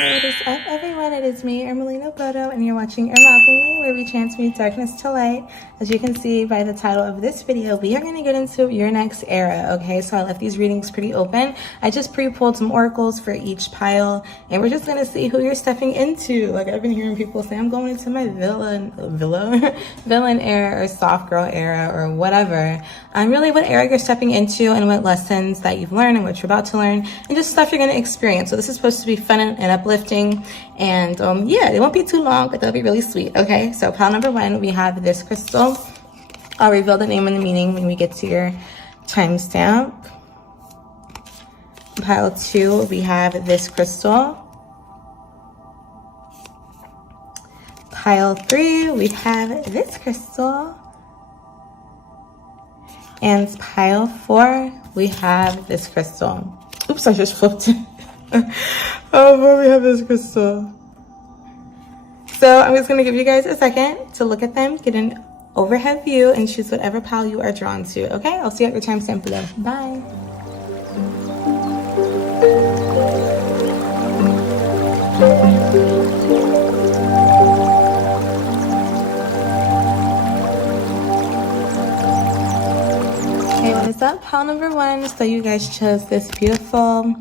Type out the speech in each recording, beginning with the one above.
What is up, everyone? It is me, Ermelina Bodo, and you're watching Alchemy, where we transmute darkness to light. As you can see by the title of this video, we are going to get into your next era, okay? So I left these readings pretty open. I just pre-pulled some oracles for each pile, and we're just going to see who you're stepping into. Like, I've been hearing people say, I'm going into my villain era or soft girl era or whatever. Really what era you're stepping into and what lessons that you've learned and what you're about to learn, and just stuff you're going to experience. So this is supposed to be fun and uplifting, and yeah, it won't be too long, but that'll be really sweet. Okay, so pile number 1, we have this crystal. I'll reveal the name and the meaning when we get to your timestamp. Pile 2, we have this crystal. Pile 3, we have this crystal. And pile 4, we have this crystal. Oops, I just flipped it. Oh boy, we have this crystal. So I'm just gonna give you guys a second to look at them, get an overhead view, and choose whatever pile you are drawn to. Okay, I'll see you at your timestamp below. Bye. Okay, what is up? Pile number 1. So you guys chose this beautiful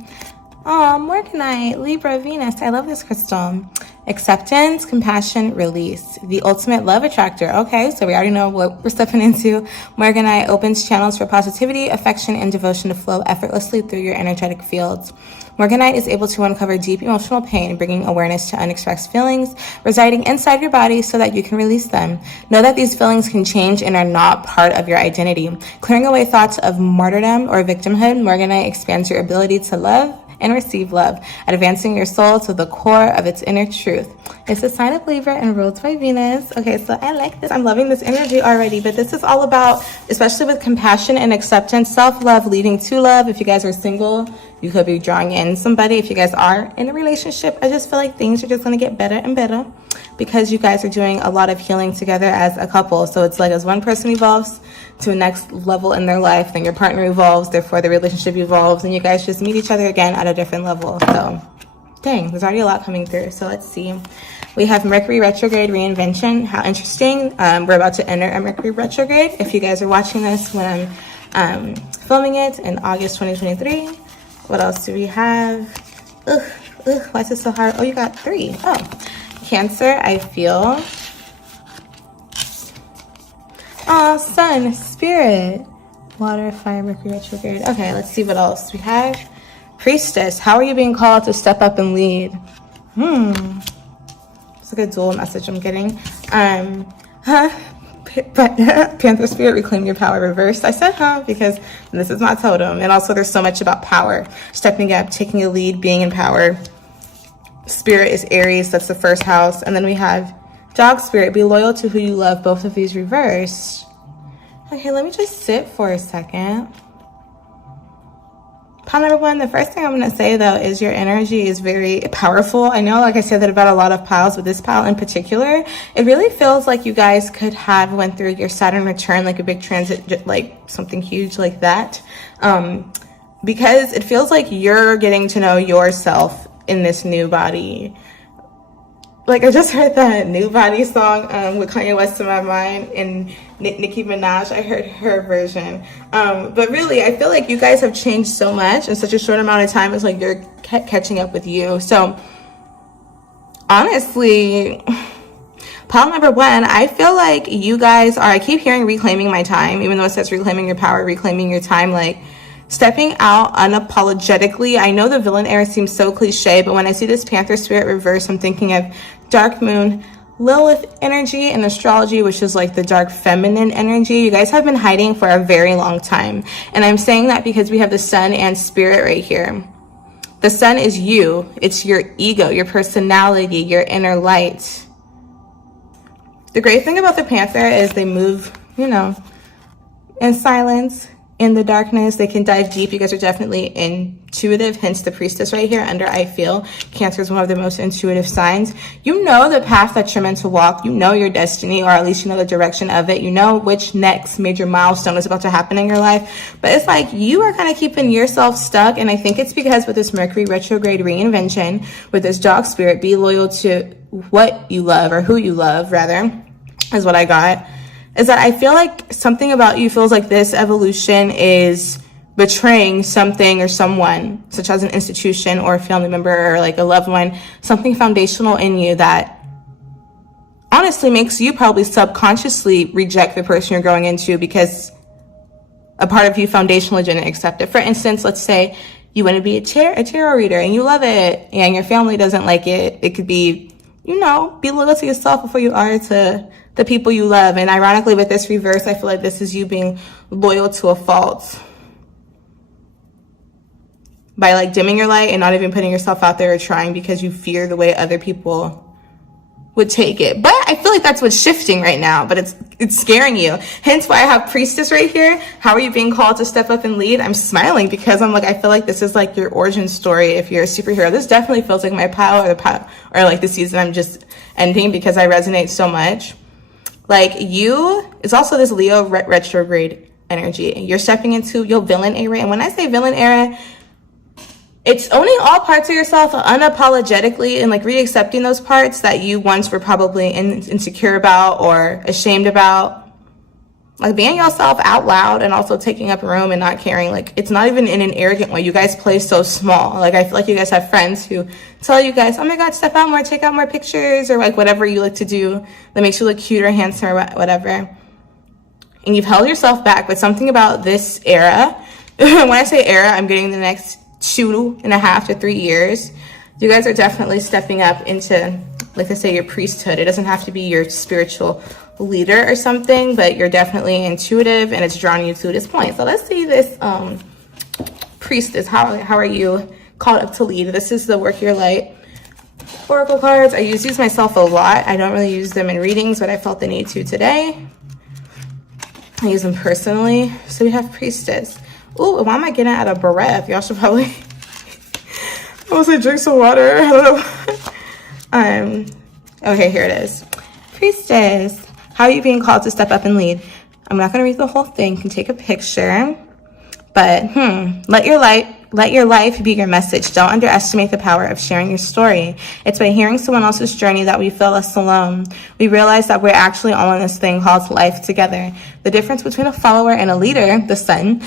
Morganite, Libra, Venus. I love this crystal. Acceptance, compassion, release. The ultimate love attractor. Okay, so we already know what we're stepping into. Morganite opens channels for positivity, affection, and devotion to flow effortlessly through your energetic fields. Morganite is able to uncover deep emotional pain, bringing awareness to unexpressed feelings residing inside your body so that you can release them. Know that these feelings can change and are not part of your identity. Clearing away thoughts of martyrdom or victimhood, Morganite expands your ability to love and receive love, advancing your soul to the core of its inner truth. It's a sign of Libra and ruled by Venus. Okay, so I like this. I'm loving this energy already, but this is all about, especially with compassion and acceptance, self-love leading to love. If you guys are single, you could be drawing in somebody. If you guys are in a relationship, I just feel like things are just going to get better and better because you guys are doing a lot of healing together as a couple. So it's like as one person evolves to a next level in their life, then your partner evolves, therefore the relationship evolves, and you guys just meet each other again at a different level. So dang, there's already a lot coming through. So let's see. We have Mercury retrograde reinvention. How interesting. We're about to enter a Mercury retrograde. If you guys are watching this when I'm filming it in August 2023. What else do we have? Why is this so hard? Oh, you got 3. Oh, Cancer, I feel. Oh, Sun, Spirit. Water, Fire, Mercury retrograde. Okay, let's see what else we have. Priestess, how are you being called to step up and lead? It's like a dual message I'm getting. Panther Spirit, reclaim your power, reversed. I said because this is my totem, and also there's so much about power, stepping up, taking a lead, being in power. Spirit is Aries, that's the first house. And then we have Dog Spirit, be loyal to who you love, both of these reversed. Okay, let me just sit for a second. Pile number 1, the first thing I'm going to say, though, is your energy is very powerful. I know, like I said that about a lot of piles, but this pile in particular, it really feels like you guys could have went through your Saturn return, like a big transit, like something huge like that. Because it feels like you're getting to know yourself in this new body. Like, I just heard that New Body song with Kanye West in my mind, and Nicki Minaj. I heard her version. But really, I feel like you guys have changed so much in such a short amount of time. It's like you're catching up with you. So, honestly, pile number 1, I feel like you guys are, I keep hearing reclaiming my time, even though it says reclaiming your power, reclaiming your time, like, stepping out unapologetically. I know the villain era seems so cliche, but when I see this Panther Spirit reverse, I'm thinking of Dark Moon, Lilith energy, and astrology, which is like the dark feminine energy. You guys have been hiding for a very long time. And I'm saying that because we have the Sun and Spirit right here. The Sun is you. It's your ego, your personality, your inner light. The great thing about the Panther is they move, you know, in silence, in the darkness. They can dive deep. You guys are definitely intuitive, hence the priestess right here under I feel. Cancer is one of the most intuitive signs. You know the path that you're meant to walk. You know your destiny, or at least you know the direction of it. You know which next major milestone is about to happen in your life. But it's like you are kind of keeping yourself stuck. And I think it's because with this Mercury retrograde reinvention, with this dog spirit, be loyal to what you love, or who you love rather, is what I got. Is that I feel like something about you feels like this evolution is betraying something or someone, such as an institution or a family member or like a loved one, something foundational in you that honestly makes you probably subconsciously reject the person you're growing into because a part of you foundationally didn't accept it. For instance, let's say you want to be a tarot reader and you love it and your family doesn't like it. It could be, you know, be loyal to yourself before you are to the people you love. And ironically, with this reverse, I feel like this is you being loyal to a fault by like dimming your light and not even putting yourself out there or trying because you fear the way other people would take it. But I feel like that's what's shifting right now, but it's scaring you. Hence why I have priestess right here. How are you being called to step up and lead? I'm smiling because I'm like, I feel like this is like your origin story if you're a superhero. This definitely feels like my pile or like the season I'm just ending because I resonate so much. Like it's also this Leo retrograde energy. You're stepping into your villain era. And when I say villain era, it's owning all parts of yourself unapologetically and like reaccepting those parts that you once were probably insecure about or ashamed about. Like being yourself out loud and also taking up room and not caring. Like it's not even in an arrogant way. You guys play so small. Like I feel like you guys have friends who tell you guys, oh my God, step out more, take out more pictures, or like whatever you like to do that makes you look cute or handsome or whatever. And you've held yourself back, but something about this era, when I say era, I'm getting the next 2.5 to 3 years. You guys are definitely stepping up into, like I say, your priesthood. It doesn't have to be your spiritual leader or something, but you're definitely intuitive and it's drawing you to this point. So let's see this priestess. How are you called up to lead? This is the Work Your Light oracle cards. I use these myself a lot. I don't really use them in readings, but I felt the need to today. I use them personally. So we have priestess. Ooh, why am I getting out of breath? Y'all should probably I was like, drink some water. I don't know. Okay, here it is. Priestess. How are you being called to step up and lead? I'm not going to read the whole thing. You can take a picture. But, let your life be your message. Don't underestimate the power of sharing your story. It's by hearing someone else's journey that we feel less alone. We realize that we're actually all in this thing called life together. The difference between a follower and a leader, the sun,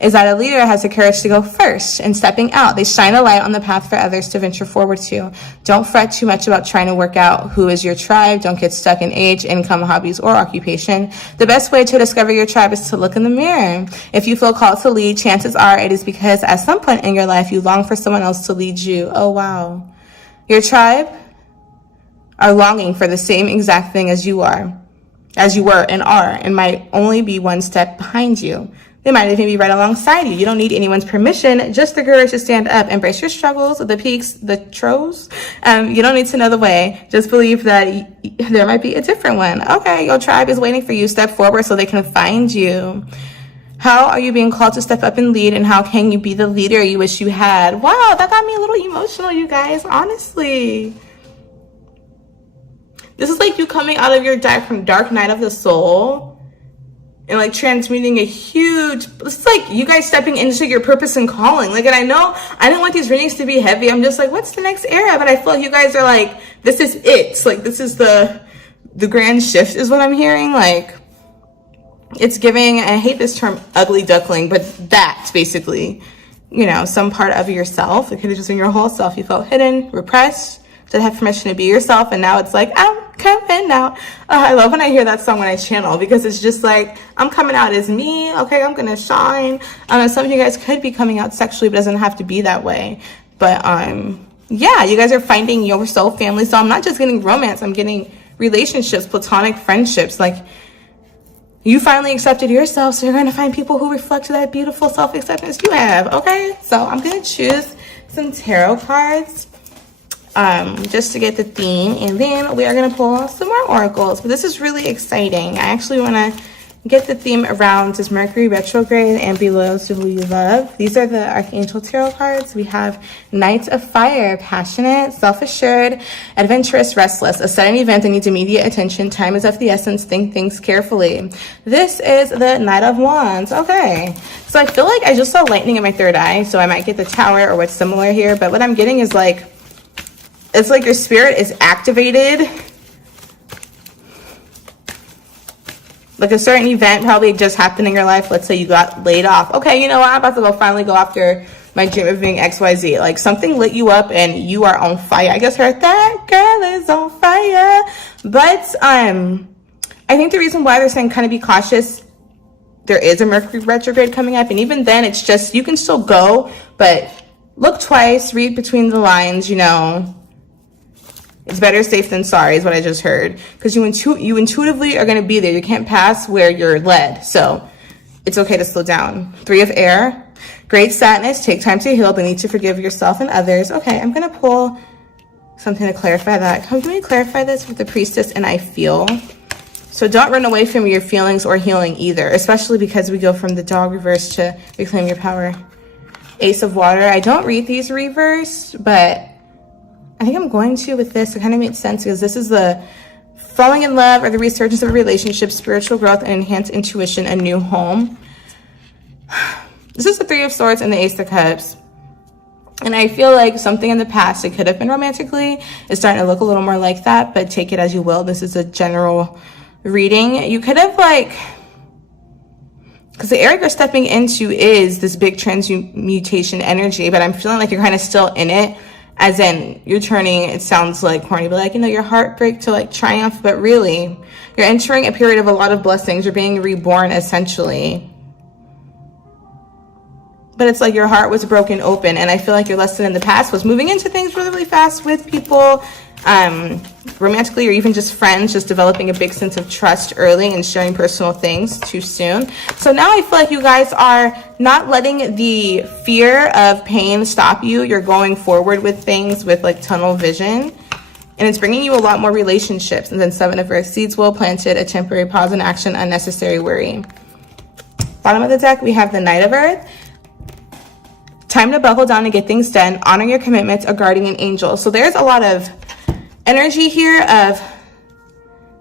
is that a leader has the courage to go first and stepping out. They shine a light on the path for others to venture forward to. Don't fret too much about trying to work out who is your tribe. Don't get stuck in age, income, hobbies, or occupation. The best way to discover your tribe is to look in the mirror. If you feel called to lead, chances are it is because at some point in your life you long for someone else to lead you. Oh, wow. Your tribe are longing for the same exact thing as you were and are, and might only be one step behind you. They might even be right alongside you. You don't need anyone's permission, just the courage to stand up, embrace your struggles, the peaks, the troughs. You don't need to know the way. Just believe that there might be a different one. Okay, your tribe is waiting for you. Step forward so they can find you. How are you being called to step up and lead, and how can you be the leader you wish you had? Wow, that got me a little emotional, you guys, honestly. This is like you coming out of your dark night of the soul and like transmuting it's like you guys stepping into your purpose and calling. Like, and I know I didn't want these readings to be heavy. I'm just like, what's the next era? But I feel like you guys are like, this is it. Like, this is the grand shift is what I'm hearing. Like, it's giving, I hate this term ugly duckling, but that's basically, you know, some part of yourself. It could have just been your whole self. You felt hidden, repressed, didn't have permission to be yourself, and now it's like, I'm coming out. I love when I hear that song when I channel, because it's just like, I'm coming out as me. Okay, I'm gonna shine. Some of you guys could be coming out sexually, but it doesn't have to be that way. But yeah, you guys are finding your soul family. So I'm not just getting romance, I'm getting relationships, platonic friendships. Like, you finally accepted yourself, so you're going to find people who reflect that beautiful self-acceptance you have. Okay, so I'm going to choose some tarot cards just to get the theme, and then we are going to pull some more oracles. But this is really exciting. I actually want to Get the theme around is Mercury retrograde and be loyal to who you love. These are the Archangel Tarot cards. We have Knight of Fire, passionate, self-assured, adventurous, restless. A sudden event that needs immediate attention. Time is of the essence. Think things carefully. This is the Knight of Wands. Okay. So I feel like I just saw lightning in my third eye. So I might get the Tower or what's similar here. But what I'm getting is like, it's like your spirit is activated. Like a certain event probably just happened in your life. Let's say you got laid off. Okay, you know what? I'm about to finally go after my dream of being XYZ. Like something lit you up and you are on fire. I just heard that girl is on fire. But I think the reason why they're saying kind of be cautious, there is a Mercury retrograde coming up. And even then, it's just, you can still go, but look twice, read between the lines, you know. It's better safe than sorry is what I just heard. Because you intuitively are going to be there. You can't pass where you're led. So it's okay to slow down. 3 of air. Great sadness. Take time to heal. The need to forgive yourself and others. Okay, I'm going to pull something to clarify that. Can we clarify this with the priestess and I feel? So don't run away from your feelings or healing either. Especially because we go from the dog reverse to reclaim your power. Ace of water. I don't read these reversed, but I think I'm going to with this. It kind of makes sense because this is the falling in love or the resurgence of a relationship, spiritual growth, and enhanced intuition, a new home. This is the 3 of swords and the Ace of cups. And I feel like something in the past, it could have been romantically, is starting to look a little more like that, but take it as you will. This is a general reading. You could have like, because the area you're stepping into is this big transmutation energy, but I'm feeling like you're kind of still in it. As in, you're turning, it sounds like corny, but like, you know, your heartbreak to like triumph, but really, you're entering a period of a lot of blessings. You're being reborn, essentially. But it's like your heart was broken open, and I feel like your lesson in the past was moving into things really, really fast with people, romantically or even just friends, just developing a big sense of trust early and sharing personal things too soon. So now I feel like you guys are not letting the fear of pain stop you. You're going forward with things with like tunnel vision, and it's bringing you a lot more relationships. And then 7 of earth, seeds well planted, a temporary pause in action, unnecessary worry. Bottom of the deck, we have the Knight of earth. Time to buckle down and get things done. Honor your commitments, a guardian angel. So there's a lot of energy here of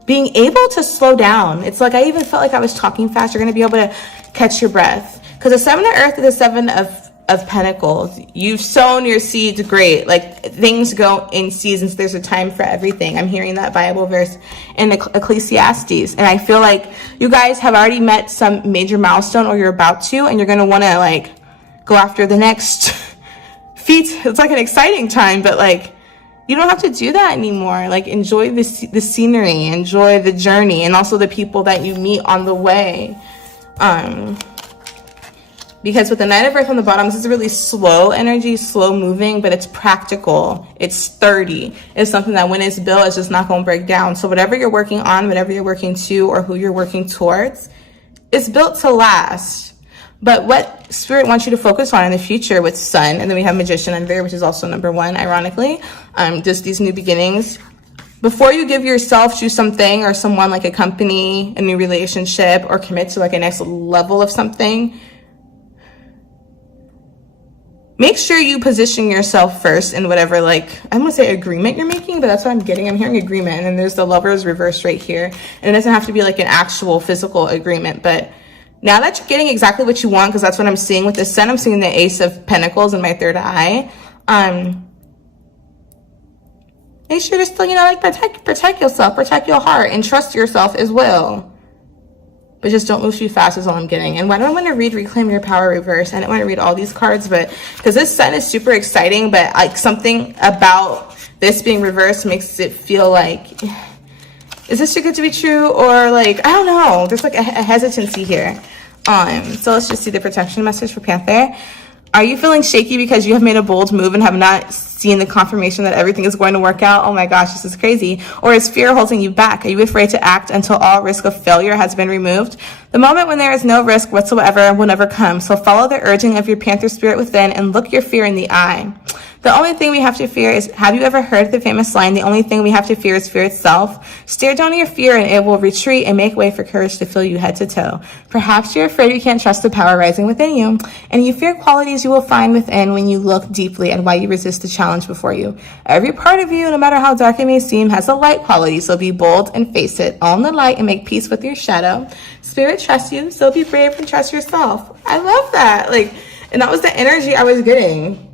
being able to slow down. It's like I even felt like I was talking fast. You're going to be able to catch your breath. Because the 7 of earth is the 7 of pentacles. You've sown your seeds, great. Like things go in seasons. There's a time for everything. I'm hearing that Bible verse in Ecclesiastes. And I feel like you guys have already met some major milestone, or you're about to, and you're going to want to like go after the next feat. It's like an exciting time, but like you don't have to do that anymore. Like enjoy the scenery, enjoy the journey, and also the people that you meet on the way. Because with the Knight of earth on the bottom, this is really slow energy, slow moving, but it's practical. It's sturdy. It's something that when it's built, it's just not going to break down. So whatever you're working on, whatever you're working to, or who you're working towards, it's built to last. But what spirit wants you to focus on in the future with Sun, and then we have Magician under there, which is also number 1, ironically, just these new beginnings. Before you give yourself to something or someone, like a company, a new relationship, or commit to like a next level of something, make sure you position yourself first in whatever, like, I'm going to say agreement you're making, but that's what I'm getting. I'm hearing agreement, and then there's the Lovers reversed right here. And it doesn't have to be like an actual physical agreement, but now that you're getting exactly what you want, because that's what I'm seeing with the Sun, I'm seeing the Ace of Pentacles in my third eye. Make sure to still, you know, like protect yourself, protect your heart, and trust yourself as well. But just don't move too fast is all I'm getting. And why do I want to read Reclaim Your Power reverse? I didn't want to read all these cards, but because this Sun is super exciting, but like something about this being reversed makes it feel like, is this too good to be true? Or like, I don't know. There's like a hesitancy here. So let's just see the protection message for Panther. Are you feeling shaky because you have made a bold move and have not seen the confirmation that everything is going to work out? Oh my gosh, this is crazy. Or is fear holding you back? Are you afraid to act until all risk of failure has been removed? The moment when there is no risk whatsoever will never come. So follow the urging of your Panther spirit within and look your fear in the eye. The only thing we have to fear is, have you ever heard the famous line, the only thing we have to fear is fear itself? Stare down your fear and it will retreat and make way for courage to fill you head to toe. Perhaps you're afraid you can't trust the power rising within you, and you fear qualities you will find within when you look deeply at why you resist the challenge before you. Every part of you, no matter how dark it may seem, has a light quality, so be bold and face it. Own the light and make peace with your shadow. Spirit trusts you, so be brave and trust yourself. I love that. And that was the energy I was getting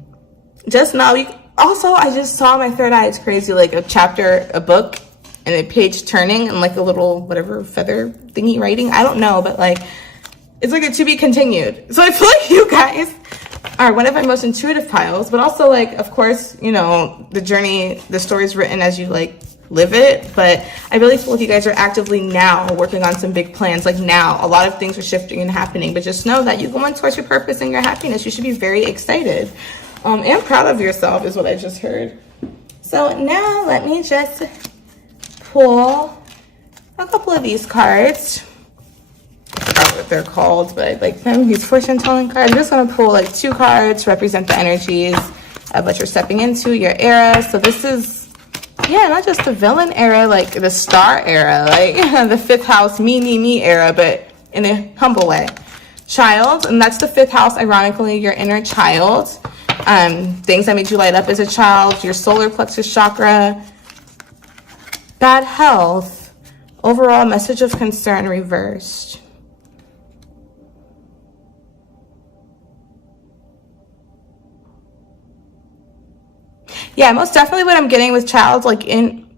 just now. Also, I just saw my third eye. It's crazy. A chapter, a book, and a page turning, and a little whatever feather thingy writing. I don't know, but it's a to be continued. So I feel like you guys are one of my most intuitive piles, but also of course, the journey, the story's written as you live it. But I really feel like you guys are actively now working on some big plans. Now, a lot of things are shifting and happening, but just know that you're going towards your purpose and your happiness. You should be very excited and proud of yourself is what I just heard. So now let me just pull a couple of these cards. I forgot what they're called, but I like them. These fortune telling cards. I'm just going to pull 2 cards to represent the energies of what you're stepping into, your era. So this is, not just the villain era, the star era, the 5th house, me era, but in a humble way. Child, and that's the 5th house, ironically, your inner child. Things that made you light up as a child, your solar plexus chakra. Bad health, overall message of concern reversed. Yeah, most definitely what I'm getting with child, in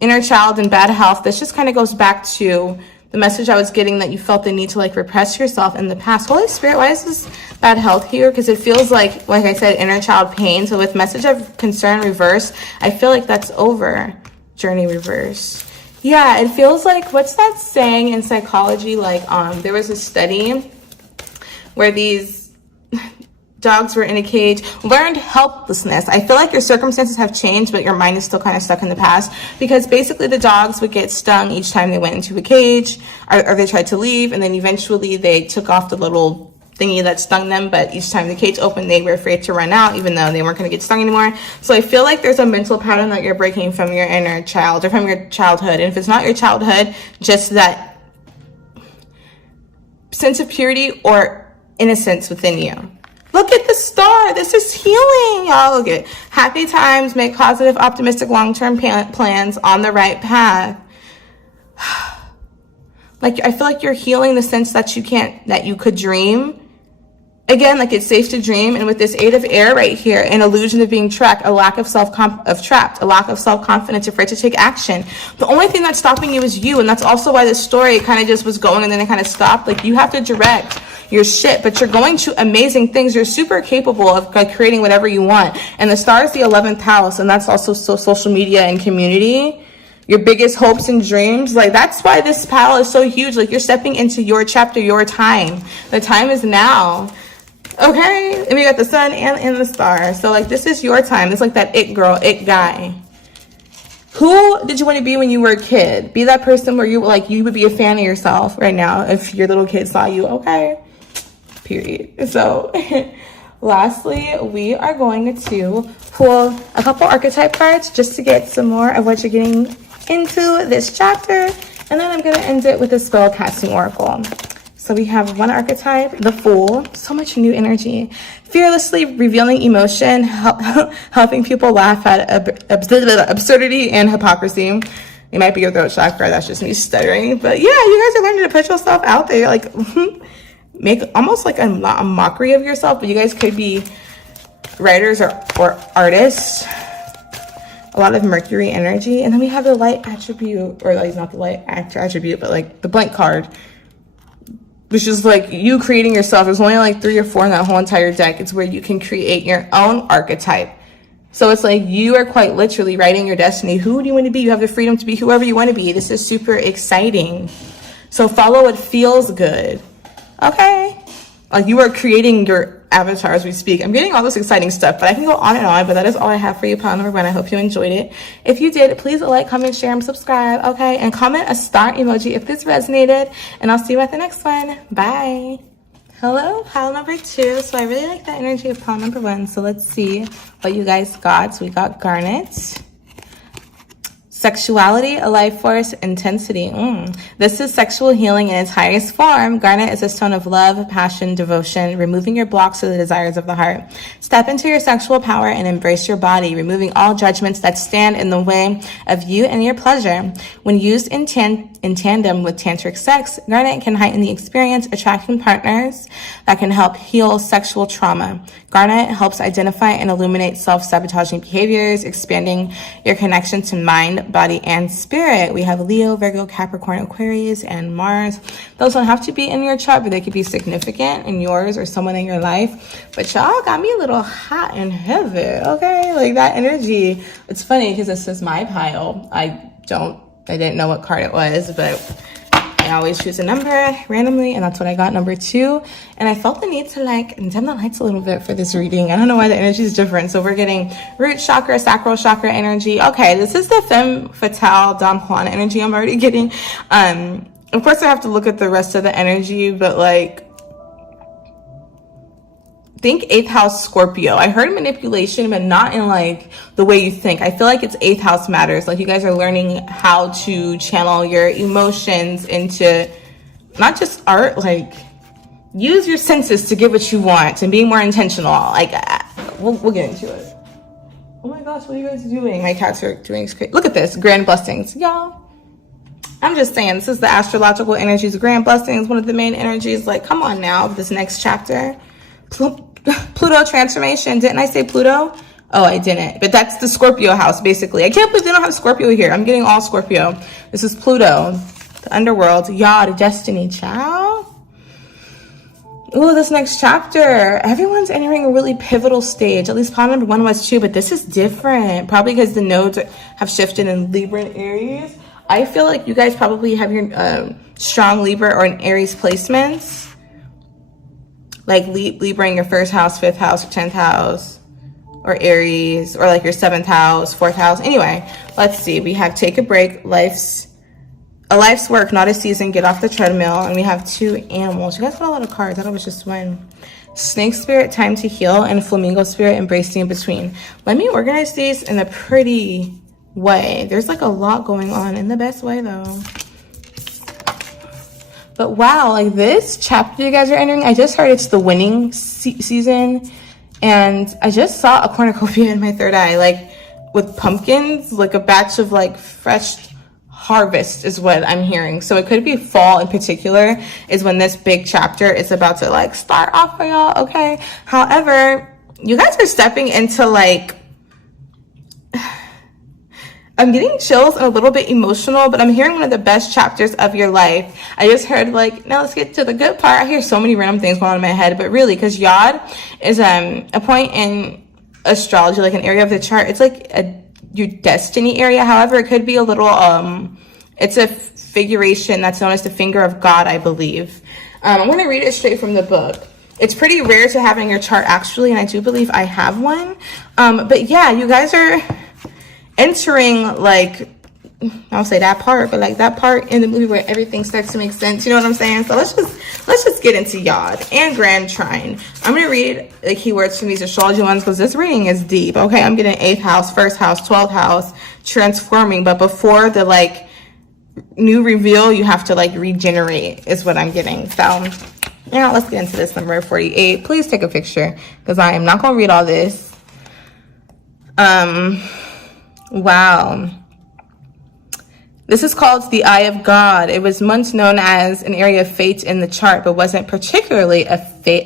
inner child and bad health, this just kind of goes back to the message I was getting that you felt the need to repress yourself in the past. Holy Spirit, why is this bad health here? Because it feels like I said, inner child pain. So with message of concern reverse, I feel like that's over. Journey reverse. Yeah, it feels like, what's that saying in psychology? There was a study where these dogs were in a cage, learned helplessness. I feel like your circumstances have changed, but your mind is still kind of stuck in the past, because basically the dogs would get stung each time they went into a cage or they tried to leave, and then eventually they took off the little thingy that stung them, but each time the cage opened, they were afraid to run out, even though they weren't going to get stung anymore. So I feel like there's a mental pattern that you're breaking from your inner child or from your childhood. And if it's not your childhood, just that sense of purity or innocence within you. Look at the star. This is healing, y'all. Look at happy times, make positive, optimistic, long-term plans, on the right path. I feel like you're healing the sense that you could dream. Again, it's safe to dream. And with this 8 of air right here, an illusion of being trapped, a lack of trapped, a lack of self-confidence, afraid to take action. The only thing that's stopping you is you. And that's also why this story kind of just was going and then it kind of stopped. You have to direct your shit, but you're going to amazing things. You're super capable of creating whatever you want. And the star is the 11th house, and that's also social media and community. Your biggest hopes and dreams. That's why this pile is so huge. You're stepping into your chapter, your time. The time is now. Okay? And we got the sun and the star. So this is your time. It's that it girl, it guy. Who did you want to be when you were a kid? Be that person where you would be a fan of yourself right now if your little kid saw you. Okay? Period. So lastly, we are going to pull a couple archetype cards just to get some more of what you're getting into this chapter, and then I'm going to end it with a spell casting oracle. So we have one archetype, the Fool. So much new energy. Fearlessly revealing emotion, helping people laugh at absurdity and hypocrisy. It might be your throat chakra. That's just me stuttering. But yeah, you guys are learning to put yourself out there. Make almost a mockery of yourself. But you guys could be writers or artists. A lot of Mercury energy. And then we have the light attribute, or not the light actor attribute, but the blank card, which is you creating yourself. There's only 3 or 4 in that whole entire deck. It's where you can create your own archetype. So it's you are quite literally writing your destiny. Who do you want to be? You have the freedom to be whoever you want to be. This is super exciting. So follow what feels good. Okay? You are creating your avatar as we speak. I'm getting all this exciting stuff, but I can go on and on, but that is all I have for you, pile number 1. I hope you enjoyed it. If you did, please comment, share, and subscribe, okay? And comment a star emoji if this resonated, and I'll see you at the next one. Bye. Hello, pile number 2. So I really like that energy of pile number 1. So let's see what you guys got. So we got Garnet. Sexuality, a life force, intensity. This is sexual healing in its highest form. Garnet is a stone of love, passion, devotion, removing your blocks to the desires of the heart. Step into your sexual power and embrace your body, removing all judgments that stand in the way of you and your pleasure. When used in tandem with tantric sex, Garnet can heighten the experience, attracting partners that can help heal sexual trauma. Garnet helps identify and illuminate self-sabotaging behaviors, expanding your connection to mind, body, and spirit. We have Leo, Virgo, Capricorn, Aquarius, and Mars. Those don't have to be in your chart, but they could be significant in yours or someone in your life. But y'all got me a little hot and heavy, okay? Like that energy. It's funny because this is my pile. I didn't know what card it was, but I always choose a number randomly, and that's what I got, number 2. And I felt the need to like dim the lights a little bit for this reading. I don't know why the energy is different. So we're getting root chakra, sacral chakra energy. Okay, this is the femme fatale Don Juan energy I'm already getting. Of course I have to look at the rest of the energy, but like, think 8th house Scorpio. I heard manipulation, but not in like the way you think. I feel like it's 8th house matters. Like you guys are learning how to channel your emotions into not just art, like use your senses to get what you want and being more intentional. Like we'll get into it. Oh my gosh, what are you guys doing? My cats are doing crazy. Look at this, grand blessings, y'all. I'm just saying, this is the astrological energies. Grand blessings, one of the main energies. Like, come on now, this next chapter. Pluto transformation. Didn't I say Pluto? Oh, I didn't. But that's the Scorpio house, basically. I can't believe they don't have Scorpio here. I'm getting all Scorpio. This is Pluto, the underworld. Yod, destiny, child. Ooh, this next chapter. Everyone's entering a really pivotal stage. At least pile number 1 was too, but this is different. Probably because the nodes have shifted in Libra and Aries. I feel like you guys probably have your strong Libra or an Aries placements. Like Libra in your 1st house, 5th house, 10th house, or Aries, or like your 7th house, 4th house. Anyway, let's see. We have take a break, a life's work, not a season, get off the treadmill. And we have 2 animals. You guys got a lot of cards. I thought it was just 1. Snake spirit, time to heal, and flamingo spirit, embrace the in-between. Let me organize these in a pretty way. There's like a lot going on in the best way though. But wow, like this chapter you guys are entering, I just heard it's the winning season. And I just saw a cornucopia in my 3rd eye, like with pumpkins, like a batch of like fresh harvest is what I'm hearing. So it could be fall in particular is when this big chapter is about to like start off for y'all, okay? However, you guys are stepping into like, I'm getting chills and a little bit emotional, but I'm hearing one of the best chapters of your life. I just heard like, now let's get to the good part. I hear so many random things going on in my head, but really, because Yod is a point in astrology, like an area of the chart. It's like your destiny area. However, it could be a little, it's a figuration that's known as the finger of God, I believe. I'm going to read it straight from the book. It's pretty rare to have in your chart actually, and I do believe I have one. But yeah, you guys are entering like, I'll say that part, but like that part in the movie where everything starts to make sense. You know what I'm saying? So let's just get into Yod and Grand Trine. I'm gonna read the keywords from these astrology ones because this reading is deep. Okay, I'm getting 8th house, 1st house, 12th house, transforming. But before the like new reveal, you have to like regenerate is what I'm getting. So now let's get into this number 48. Please take a picture because I am not gonna read all this. Wow. This is called the Eye of God. It was once known as an area of fate in the chart, but wasn't particularly a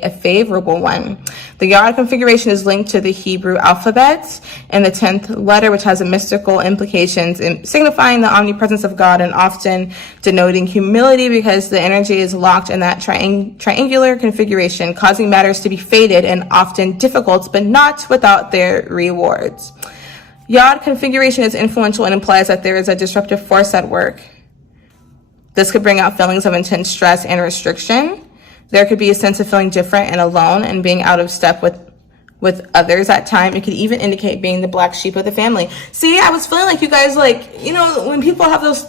favorable one. The Yod configuration is linked to the Hebrew alphabet and the 10th letter, which has a mystical implications in signifying the omnipresence of God and often denoting humility because the energy is locked in that triangular configuration, causing matters to be fated and often difficult, but not without their rewards. Yod configuration is influential and implies that there is a disruptive force at work. This could bring out feelings of intense stress and restriction. There could be a sense of feeling different and alone and being out of step with others at time. It could even indicate being the black sheep of the family. See, I was feeling like you guys, like, you know, when people have those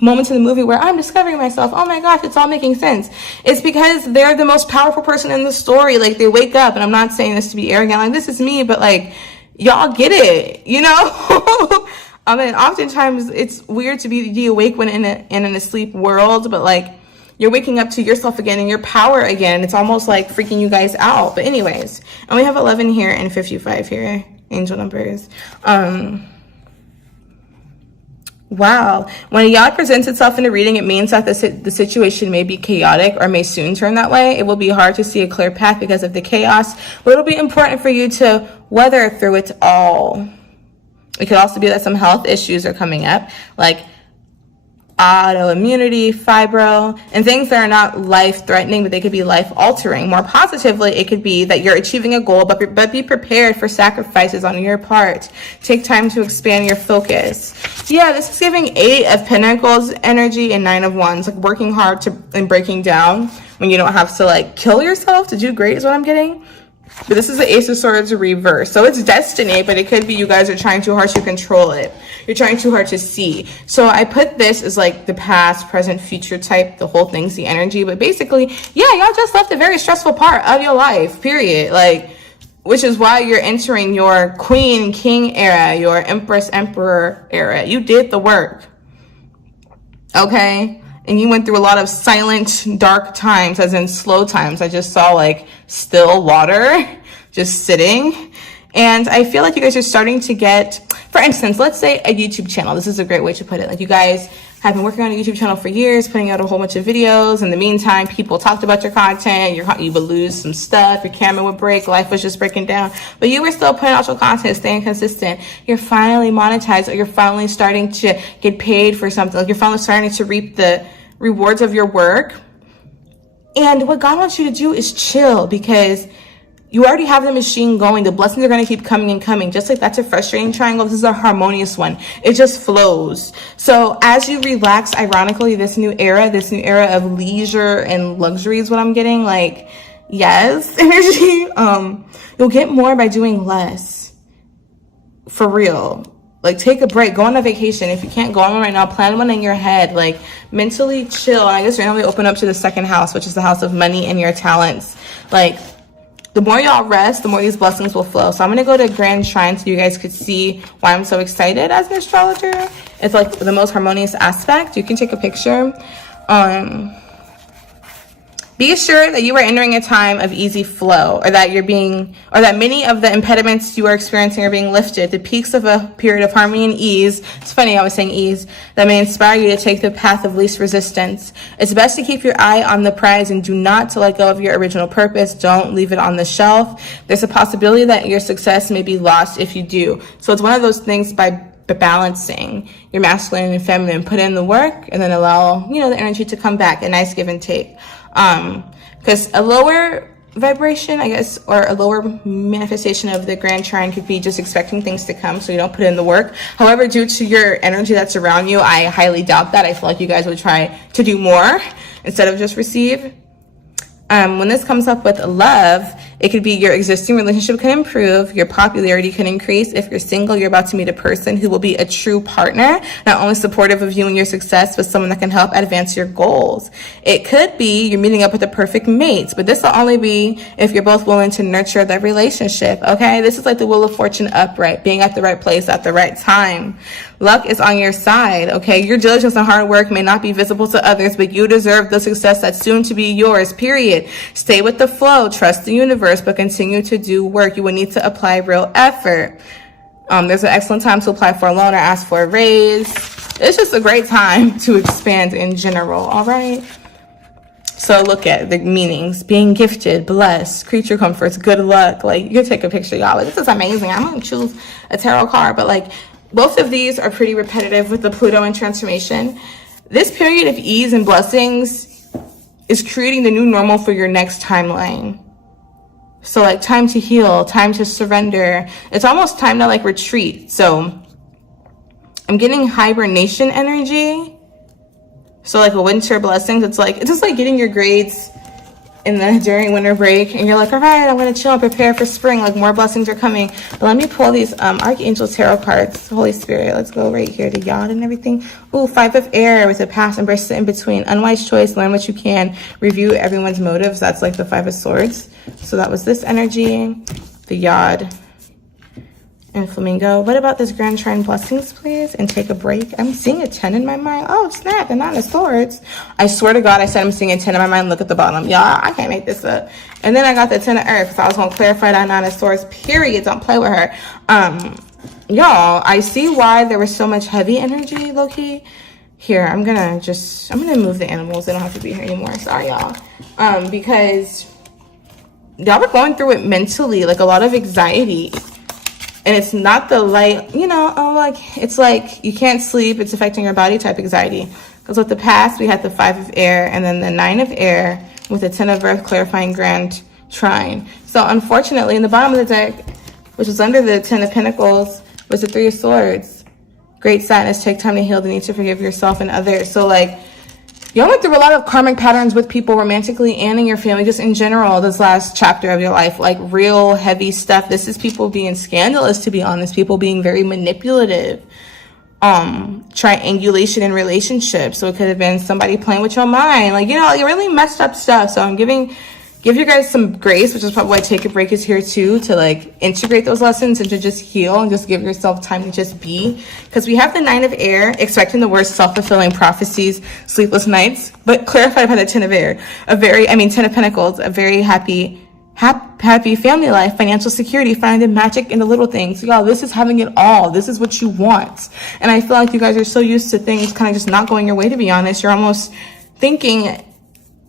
moments in the movie where I'm discovering myself. Oh my gosh, it's all making sense. It's because they're the most powerful person in the story. Like, they wake up, and I'm not saying this to be arrogant, like, this is me, but like, y'all get it, you know? And oftentimes it's weird to be awake when in an asleep world, but like, you're waking up to yourself again and your power again. It's almost like freaking you guys out. But anyways, and we have 11 here and 55 here, angel numbers. Wow. When a yacht presents itself in a reading, it means that the situation may be chaotic or may soon turn that way. It will be hard to see a clear path because of the chaos, but it'll be important for you to weather through it all. It could also be that some health issues are coming up, like autoimmunity, fibro, and things that are not life-threatening, but they could be life-altering. More positively, it could be that you're achieving a goal, but be prepared for sacrifices on your part. Take time to expand your focus. Yeah, this is giving 8 of Pentacles energy and 9 of Wands, like working hard and breaking down when you don't have to like kill yourself to do great is what I'm getting. But this is the Ace of Swords reverse. So it's destiny, but it could be you guys are trying too hard to control it. You're trying too hard to see. So I put this as like the past, present, future type. The whole thing's the energy. But basically, yeah, y'all just left a very stressful part of your life, period. Like, which is why you're entering your Queen, King era, your Empress, Emperor era. You did the work. Okay? And you went through a lot of silent, dark times, as in slow times. I just saw like still water just sitting. And I feel like you guys are starting to get, for instance, let's say a YouTube channel. This is a great way to put it. Like, you guys have been working on a YouTube channel for years, putting out a whole bunch of videos. In the meantime, people talked about your content. You would lose some stuff. Your camera would break. Life was just breaking down. But you were still putting out your content, staying consistent. You're finally monetized, or you're finally starting to get paid for something. Like, you're finally starting to reap the rewards of your work. And what God wants you to do is chill, because you already have the machine going. The blessings are going to keep coming and coming. Just like that's a frustrating triangle, this is a harmonious one. It just flows. So as you relax, ironically, this new era of leisure and luxury is what I'm getting. Like, yes, energy. You'll get more by doing less. For real. Like, take a break, go on a vacation. If you can't go on one right now, plan one in your head. Like, mentally chill. And I guess randomly open up to the second house, which is the house of money and your talents. Like, the more y'all rest, the more these blessings will flow. So I'm going to go to Grand Shrine so you guys could see why I'm so excited as an astrologer. It's like the most harmonious aspect. You can take a picture. Be assured that you are entering a time of easy flow, or that many of the impediments you are experiencing are being lifted. The peaks of a period of harmony and ease. It's funny, I was saying ease, that may inspire you to take the path of least resistance. It's best to keep your eye on the prize and do not to let go of your original purpose. Don't leave it on the shelf. There's a possibility that your success may be lost if you do. So it's one of those things by balancing your masculine and feminine. Put in the work and then allow, the energy to come back. A nice give and take. Because a lower vibration, I guess, or a lower manifestation of the Grand Trine could be just expecting things to come, so you don't put in the work. However, due to your energy that's around you, I highly doubt that. I feel like you guys would try to do more instead of just receive. When this comes up with love, it could be your existing relationship can improve, your popularity can increase. If you're single, you're about to meet a person who will be a true partner, not only supportive of you and your success, but someone that can help advance your goals. It could be you're meeting up with the perfect mate, but this will only be if you're both willing to nurture that relationship, okay? This is like the Wheel of Fortune upright, being at the right place at the right time. Luck is on your side, okay? Your diligence and hard work may not be visible to others, but you deserve the success that's soon to be yours, period. Stay with the flow, trust the universe, but continue to do work. You will need to apply real effort. There's an excellent time to apply for a loan or ask for a raise. It's just a great time to expand in general, all right? So look at the meanings: being gifted, blessed, creature comforts, good luck. Like, you can take a picture, y'all. Like, this is amazing. I'm going to choose a tarot card, but like, both of these are pretty repetitive with the Pluto in transformation. This period of ease and blessings is creating the new normal for your next timeline. So like, time to heal, time to surrender. It's almost time to like retreat. So I'm getting hibernation energy. So like a winter blessings, it's just like getting your grades during winter break, and you're like, all right, I'm gonna chill and prepare for spring, like more blessings are coming. But let me pull these Archangel Tarot cards. Holy Spirit, let's go right here to Yod and everything. Ooh, 5 of air with the past, embrace it in between. Unwise choice, learn what you can, review everyone's motives. That's like the 5 of swords. So that was this energy, the Yod and Flamingo. What about this Grand Trine blessings, please? And take a break. I'm seeing a 10 in my mind. Oh, snap, and 9 of swords. I swear to God, I said I'm seeing a 10 in my mind. Look at the bottom. Y'all, I can't make this up. And then I got the 10 of earth. So I was going to clarify that 9 of swords, period. Don't play with her. Y'all, I see why there was so much heavy energy, low-key. Here, I'm going to move the animals. They don't have to be here anymore. Sorry, y'all. Because y'all were going through it mentally, like a lot of anxiety. And it's not the light, you know, it's like you can't sleep, it's affecting your body type anxiety. Because with the past, we had the 5 of air and then the 9 of air with the 10 of earth clarifying Grand Trine. So unfortunately, in the bottom of the deck, which is under the 10 of pentacles, was the 3 of swords. Great sadness, take time to heal the need to forgive yourself and others. So like, you went through a lot of karmic patterns with people romantically and in your family, just in general, this last chapter of your life, like real heavy stuff. This is people being scandalous, to be honest, people being very manipulative, triangulation in relationships. So it could have been somebody playing with your mind, like, you know, you really messed up stuff. So I'm give you guys some grace, which is probably why Take a Break is here too, to like integrate those lessons and to just heal and just give yourself time to just be. Because we have the 9 of air, expecting the worst, self-fulfilling prophecies, sleepless nights, but clarified by the 10 of air, 10 of pentacles, a very happy family life, financial security, finding the magic in the little things. Y'all, this is having it all. This is what you want. And I feel like you guys are so used to things kind of just not going your way, to be honest. You're almost thinking,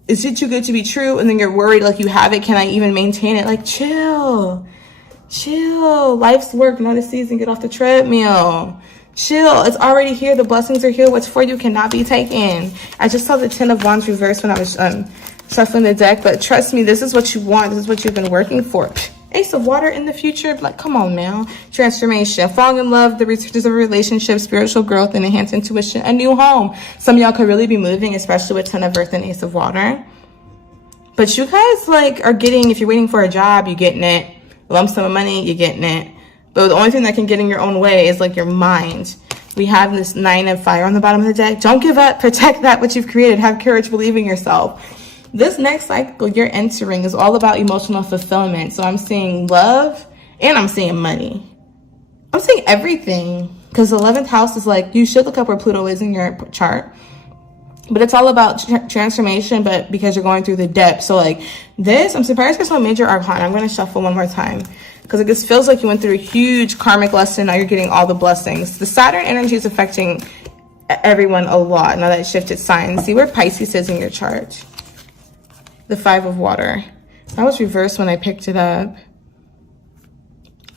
is it too good to be true? And then you're worried, like, you have it. Can I even maintain it? Like, chill. Life's work, not a season. Get off the treadmill. Chill. It's already here. The blessings are here. What's for you cannot be taken. I just saw the 10 of Wands reversed when I was shuffling the deck. But trust me, this is what you want. This is what you've been working for. Ace of water in the future. Like, come on now. Transformation. Falling in love, the researches of a relationship, spiritual growth, and enhanced intuition. A new home. Some of y'all could really be moving, especially with 10 of earth and ace of water. But you guys, like, are getting, if you're waiting for a job, you're getting it. Lump sum of money, you're getting it. But the only thing that can get in your own way is, like, your mind. We have this 9 of fire on the bottom of the deck. Don't give up. Protect that which you've created. Have courage. Believe in yourself. This next cycle you're entering is all about emotional fulfillment. So I'm seeing love and I'm seeing money. I'm seeing everything, because the 11th house is like, you should look up where Pluto is in your chart. But it's all about transformation, but because you're going through the depth. So like this, I'm surprised there's no major arcana. I'm going to shuffle one more time, because it just feels like you went through a huge karmic lesson. Now you're getting all the blessings. The Saturn energy is affecting everyone a lot. Now that shifted signs. See where Pisces is in your chart. The 5 of water. That was reversed when I picked it up.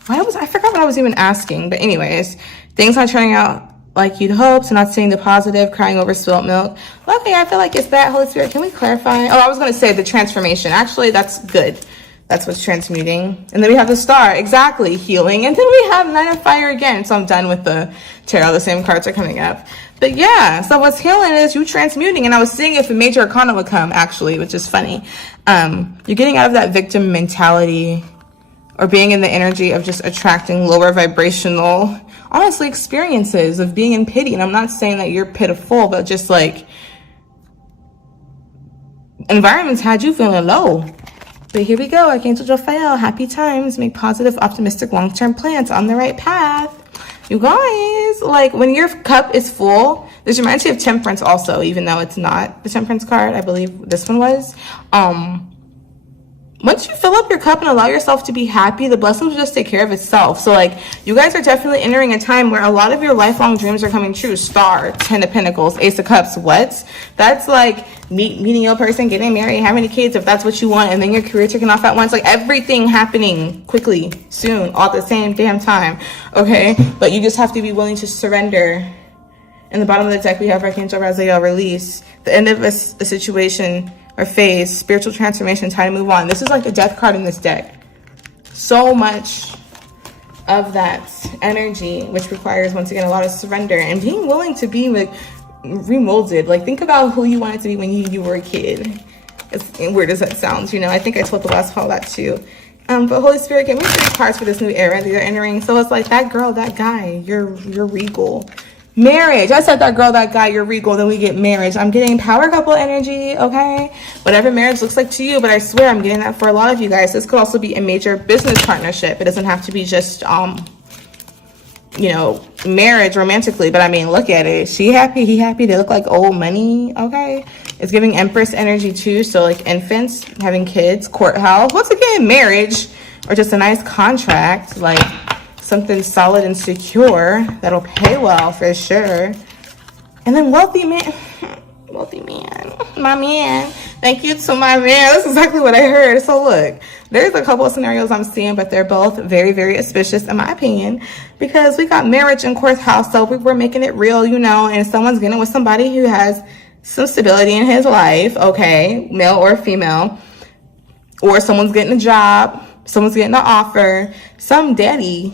I forgot what I was even asking. But anyways, things aren't turning out like you'd hoped. So not seeing the positive, crying over spilt milk. Okay, I feel like it's that. Holy Spirit, can we clarify? Oh, I was going to say the transformation. Actually, that's good. That's what's transmuting. And then we have the star. Exactly. Healing. And then we have 9 of fire again. So I'm done with the tarot. The same cards are coming up. But yeah, so what's healing is you transmuting. And I was seeing if a major arcana would come, actually, which is funny. You're getting out of that victim mentality, or being in the energy of just attracting lower vibrational, honestly, experiences of being in pity. And I'm not saying that you're pitiful, but just like environments had you feeling low. But here we go. Archangel Raphael, happy times, make positive, optimistic, long-term plans, on the right path. You guys, like, when your cup is full, this reminds me of Temperance also, even though it's not the Temperance card. I believe this one was. Once you fill up your cup and allow yourself to be happy, the blessings will just take care of itself. So like, you guys are definitely entering a time where a lot of your lifelong dreams are coming true. Star, 10 of Pentacles, Ace of Cups. What? That's like meeting your person, getting married, having kids, if that's what you want, and then your career taking off at once. Like, everything happening quickly, soon, all at the same damn time. Okay? But you just have to be willing to surrender. In the bottom of the deck, we have Archangel Raphael, release. The end of a situation or phase, spiritual transformation, time to move on. This is like the death card in this deck. So much of that energy, which requires, once again, a lot of surrender and being willing to be like remolded. Like, think about who you wanted to be when you were a kid. As weird as that sounds, you know. I think I told the last call that too. But Holy Spirit, give me 3 cards for this new era that you're entering. So it's like that girl, that guy, you're regal. Marriage. I said that girl, that guy, you're regal. Then we get marriage. I'm getting power couple energy, okay? Whatever marriage looks like to you, but I swear I'm getting that for a lot of you guys. This could also be a major business partnership. It doesn't have to be just, you know, marriage romantically. But I mean, look at it. She happy, he happy. They look like old money, okay? It's giving Empress energy too. So like infants, having kids, courthouse. Once again, marriage or just a nice contract, like something solid and secure that'll pay well for sure. And then wealthy man, my man. Thank you to my man. That's exactly what I heard. So look, there's a couple of scenarios I'm seeing, but they're both very, very auspicious in my opinion, because we got marriage in courthouse. So we're making it real, you know, and someone's getting with somebody who has some stability in his life, okay, male or female, or someone's getting a job, someone's getting an offer, some zaddy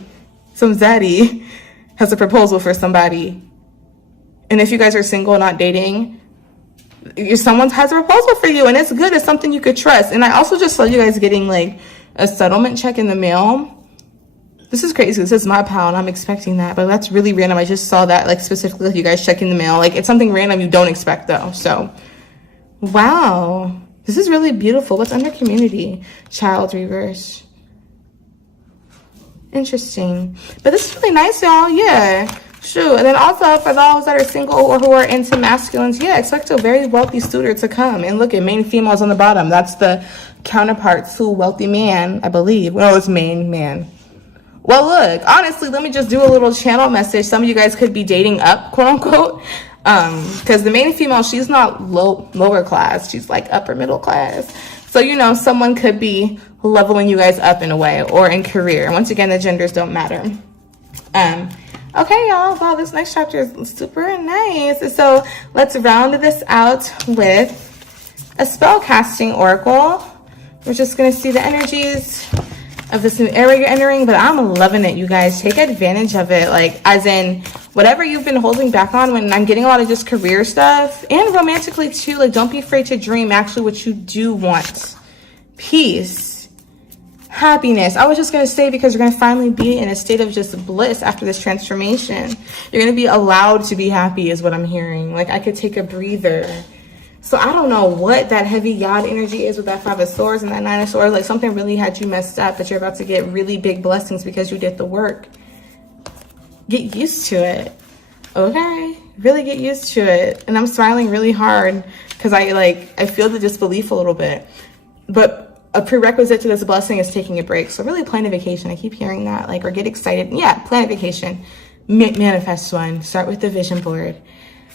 has a proposal for somebody. And if you guys are single, not dating, someone has a proposal for you, and it's good. It's something you could trust. And I also just saw you guys getting like a settlement check in the mail. This is crazy. This is my pound. I'm expecting that, but that's really random. I just saw that, like, specifically with you guys checking the mail. Like, it's something random you don't expect though. So, wow, this is really beautiful. What's under community? Child reverse. Interesting. But this is really nice, y'all. Yeah. Shoot. And then also for those that are single or who are into masculines, yeah, expect a very wealthy suitor to come. And look at main females on the bottom. That's the counterpart to wealthy man, I believe. Well, it's main man. Well, look, honestly, let me just do a little channel message. Some of you guys could be dating up, quote unquote. Because the main female, she's not lower class. She's like upper middle class. So, you know, someone could be leveling you guys up in a way, or in career. And once again, the genders don't matter. Okay, y'all. Wow, this next chapter is super nice. So let's round this out with a spell casting oracle. We're just going to see the energies of this new era you're entering, but I'm loving it, you guys. Take advantage of it, like, as in whatever you've been holding back on. When I'm getting a lot of just career stuff and romantically too, like, don't be afraid to dream actually what you do want. Peace, happiness. I was just gonna say, because you're gonna finally be in a state of just bliss after this transformation. You're gonna be allowed to be happy is what I'm hearing. Like, I could take a breather. So I don't know what that heavy yod energy is with that 5 of swords and that 9 of swords. Like, something really had you messed up, but you're about to get really big blessings because you did the work. Get used to it, okay? Really get used to it. And I'm smiling really hard because I feel the disbelief a little bit. But a prerequisite to this blessing is taking a break. So really plan a vacation. I keep hearing that, like, or get excited. Yeah, plan a vacation. Manifest one. Start with the vision board.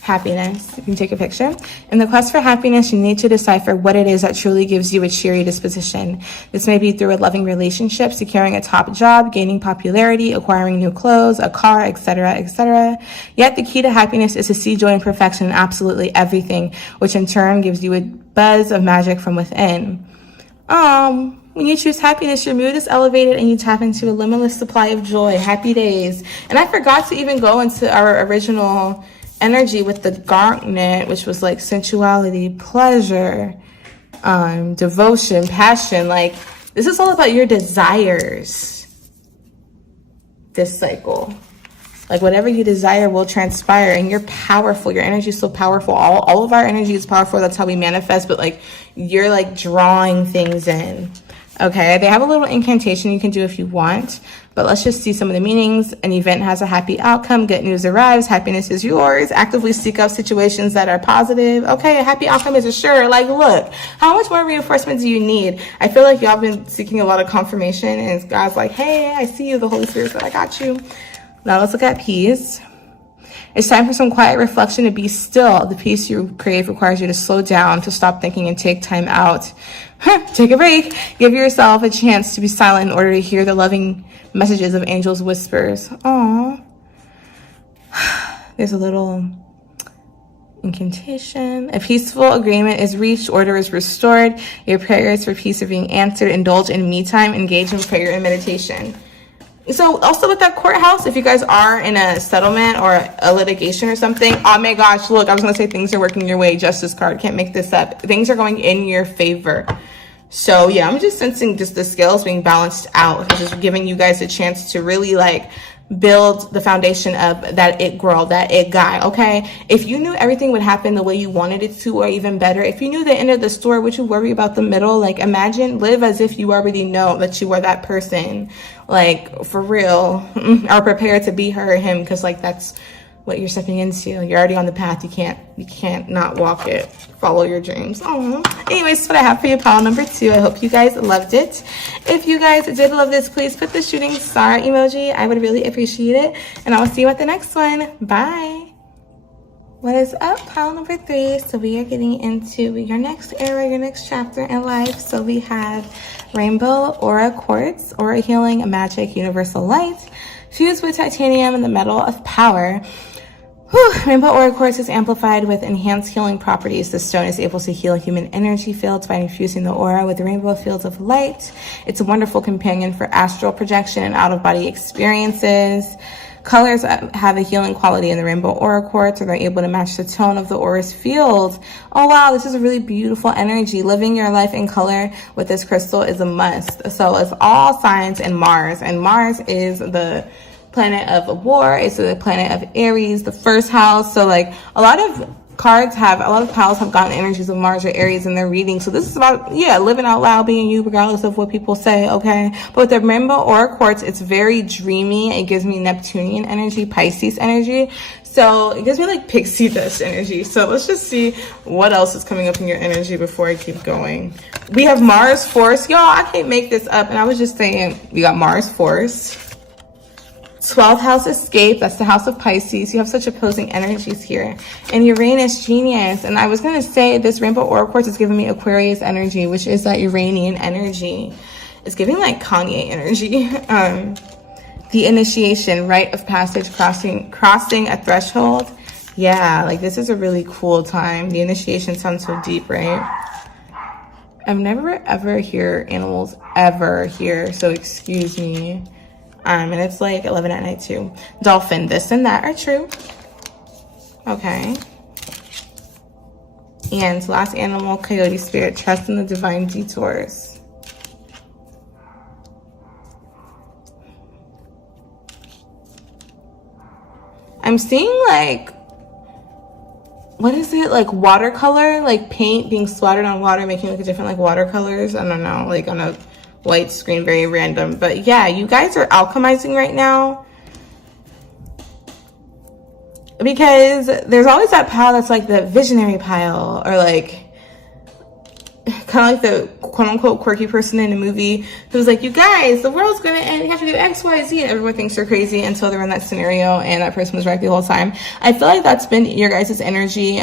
Happiness. You can take a picture. In the quest for happiness, you need to decipher what it is that truly gives you a cheery disposition. This may be through a loving relationship, securing a top job, gaining popularity, acquiring new clothes, a car, etc., etc. Yet the key to happiness is to see joy and perfection in absolutely everything, which in turn gives you a buzz of magic from within. When you choose happiness, your mood is elevated and you tap into a limitless supply of joy. Happy days. And I forgot to even go into our original energy with the Garnet, which was like sensuality, pleasure, devotion, passion. Like, this is all about your desires this cycle. Like, whatever you desire will transpire, and you're powerful. Your energy is so powerful. All of our energy is powerful. That's how we manifest. But like, you're like drawing things in. Okay, they have a little incantation you can do if you want, but let's just see some of the meanings. An event has a happy outcome. Good news arrives. Happiness is yours. Actively seek out situations that are positive. Okay, a happy outcome is assured. Like, look, how much more reinforcement do you need? I feel like y'all been seeking a lot of confirmation, and God's like, hey, I see you. The Holy Spirit said, I got you. Now let's look at peace. It's time for some quiet reflection to be still. The peace you crave requires you to slow down, to stop thinking and take time out. Take a break. Give yourself a chance to be silent in order to hear the loving messages of angels' whispers. Aww. There's a little incantation. A peaceful agreement is reached. Order is restored. Your prayers for peace are being answered. Indulge in me time. Engage in prayer and meditation. So also with that courthouse, if you guys are in a settlement or a litigation or something, oh my gosh, look, I was gonna say things are working your way. Justice card, can't make this up. Things are going in your favor. So yeah, I'm just sensing just the scales being balanced out, just giving you guys a chance to really like build the foundation of that it girl, that it guy. Okay, if you knew everything would happen the way you wanted it to, or even better, if you knew the end of the story, would you worry about the middle? Like, imagine, live as if you already know that you are that person, like for real, or prepared to be her or him, because like that's what you're stepping into. You're already on the path. You can't not walk it. Follow your dreams. Oh, anyways, that's what I have for you, pile number 2. I hope you guys loved it. If you guys did love this, please put the shooting star emoji. I would really appreciate it. And I will see you at the next one. Bye. What is up, pile number 3? So we are getting into your next era, your next chapter in life. So we have Rainbow Aura Quartz, Aura Healing, Magic, Universal Light, fused with titanium and the metal of power. Rainbow Aura Quartz is amplified with enhanced healing properties. The stone is able to heal human energy fields by infusing the aura with rainbow fields of light. It's a wonderful companion for astral projection and out-of-body experiences. Colors have a healing quality in the Rainbow Aura Quartz, or they're able to match the tone of the aura's field. Oh wow, this is a really beautiful energy. Living your life in color with this crystal is a must. So it's all signs in Mars, and Mars is the planet of war. It's the planet of Aries, the first house. So like a lot of piles have gotten energies of Mars or Aries in their reading. So this is about, yeah, living out loud, being you regardless of what people say, okay? But with the Rainbow Aura Quartz, it's very dreamy. It gives me Neptunian energy, Pisces energy. So it gives me like pixie dust energy. So let's just see what else is coming up in your energy before I keep going. We have Mars Force. Y'all, I can't make this up. And I was just saying, we got Mars Force. 12th house Escape, that's the house of Pisces. You have such opposing energies here. And Uranus Genius. And I was going to say this Rainbow Aura Quartz is giving me Aquarius energy, which is that Uranian energy. It's giving like Kanye energy. The Initiation, rite of passage, crossing a threshold. Yeah, like this is a really cool time. The Initiation sounds so deep, right? I've never ever hear animals ever here, so excuse me. And it's like 11 at night too. Dolphin, this and that are true. Okay. And last animal, Coyote Spirit, trust in the divine detours. I'm seeing like, what is it? Like watercolor, like paint being splattered on water, making like a different like watercolors. I don't know, like on a white screen, very random. But yeah, you guys are alchemizing right now, because there's always that pile that's like the visionary pile, or like kind of like the quote-unquote quirky person in a movie who's like, you guys, the world's gonna end, you have to do X, Y, Z, and everyone thinks they're crazy until they're in that scenario and that person was right the whole time. I feel like that's been your guys' energy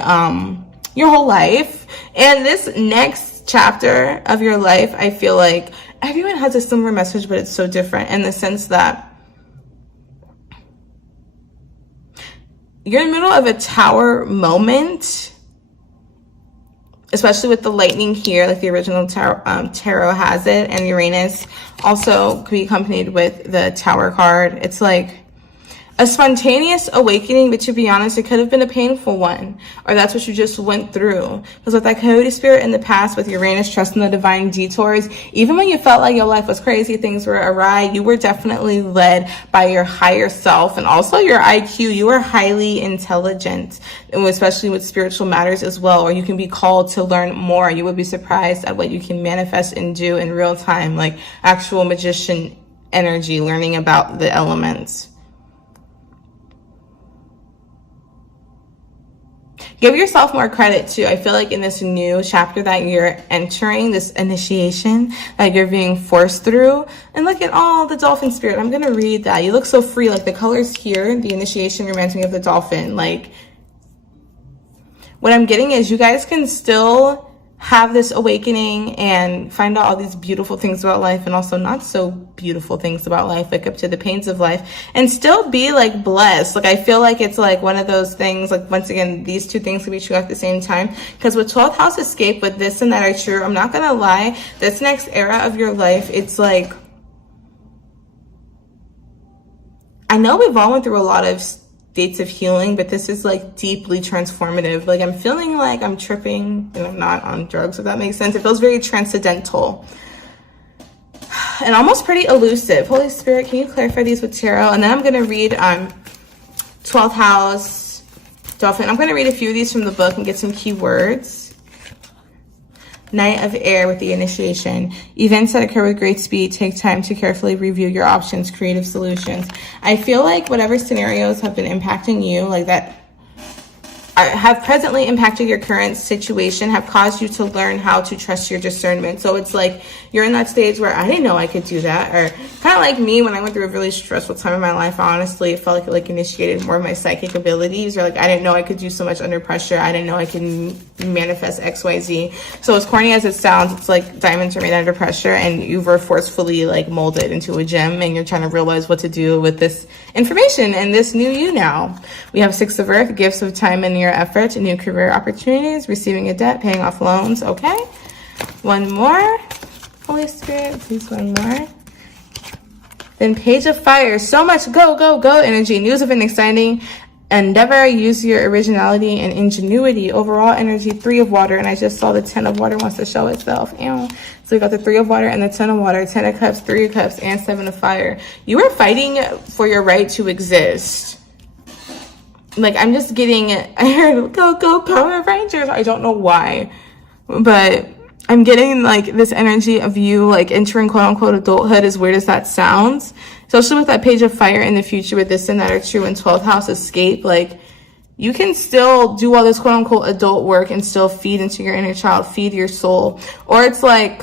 your whole life. And this next chapter of your life, I feel like everyone has a similar message, but it's so different in the sense that you're in the middle of a tower moment, especially with the lightning here, like the original tarot has it. And Uranus also could be accompanied with the tower card. It's like a spontaneous awakening, but to be honest, it could have been a painful one, or that's what you just went through. Because with that Coyote Spirit in the past, with Uranus, trust in the divine detours, even when you felt like your life was crazy, things were awry, you were definitely led by your higher self and also your IQ. You are highly intelligent, and especially with spiritual matters as well, or you can be called to learn more. You would be surprised at what you can manifest and do in real time, like actual magician energy, learning about the elements. Give yourself more credit too. I feel like in this new chapter that you're entering, this initiation that you're being forced through. And look at all the dolphin spirit. I'm going to read that. You look so free. Like the colors here, the initiation reminds me of the dolphin. Like what I'm getting is you guys can still have this awakening and find out all these beautiful things about life, and also not so beautiful things about life, wake up to the pains of life and still be like blessed. Like I feel like it's like one of those things, like once again, these two things can be true at the same time, because with 12th house Escape, with this and that are true, I'm not gonna lie, this next era of your life, it's like I know we've all went through a lot of states of healing, but this is like deeply transformative. Like I'm feeling like I'm tripping and I'm not on drugs, if that makes sense. It feels very transcendental and almost pretty elusive. Holy Spirit, can you clarify these with tarot? And then I'm going to read 12th house, Dolphin. I'm going to read a few of these from the book and get some keywords. Knight of Air with the initiation. Events that occur with great speed. Take time to carefully review your options. Creative solutions. I feel like whatever scenarios have been impacting you, like that have presently impacted your current situation, have caused you to learn how to trust your discernment. So it's like you're in that stage where I didn't know I could do that, or kind of like me when I went through a really stressful time in my life. Honestly, it felt like it like initiated more of my psychic abilities, or like I didn't know I could do so much under pressure. I didn't know I could manifest XYZ. So as corny as it sounds, it's like diamonds are made under pressure, and you were forcefully like molded into a gem, and you're trying to realize what to do with this information and this new you now. We have 6 of Earth, gifts of time and your effort, new career opportunities, receiving a debt, paying off loans. Okay, one more. Holy Spirit, please, one more. Then Page of Fire. So much go, go, go energy. News of an exciting endeavor. Use your originality and ingenuity. Overall energy. 3 of Water. And I just saw the 10 of Water wants to show itself. Ew. So we got the 3 of Water and the 10 of Water, 10 of Cups, 3 of Cups, and 7 of Fire. You are fighting for your right to exist. Like, I'm just getting, I heard, go, go, Power Rangers. I don't know why, but I'm getting, like, this energy of you, like, entering quote-unquote adulthood, as weird as that sounds. Especially with that Page of Fire in the future, with this and that are true in 12th house escape. Like, you can still do all this quote-unquote adult work and still feed into your inner child, feed your soul. Or it's like,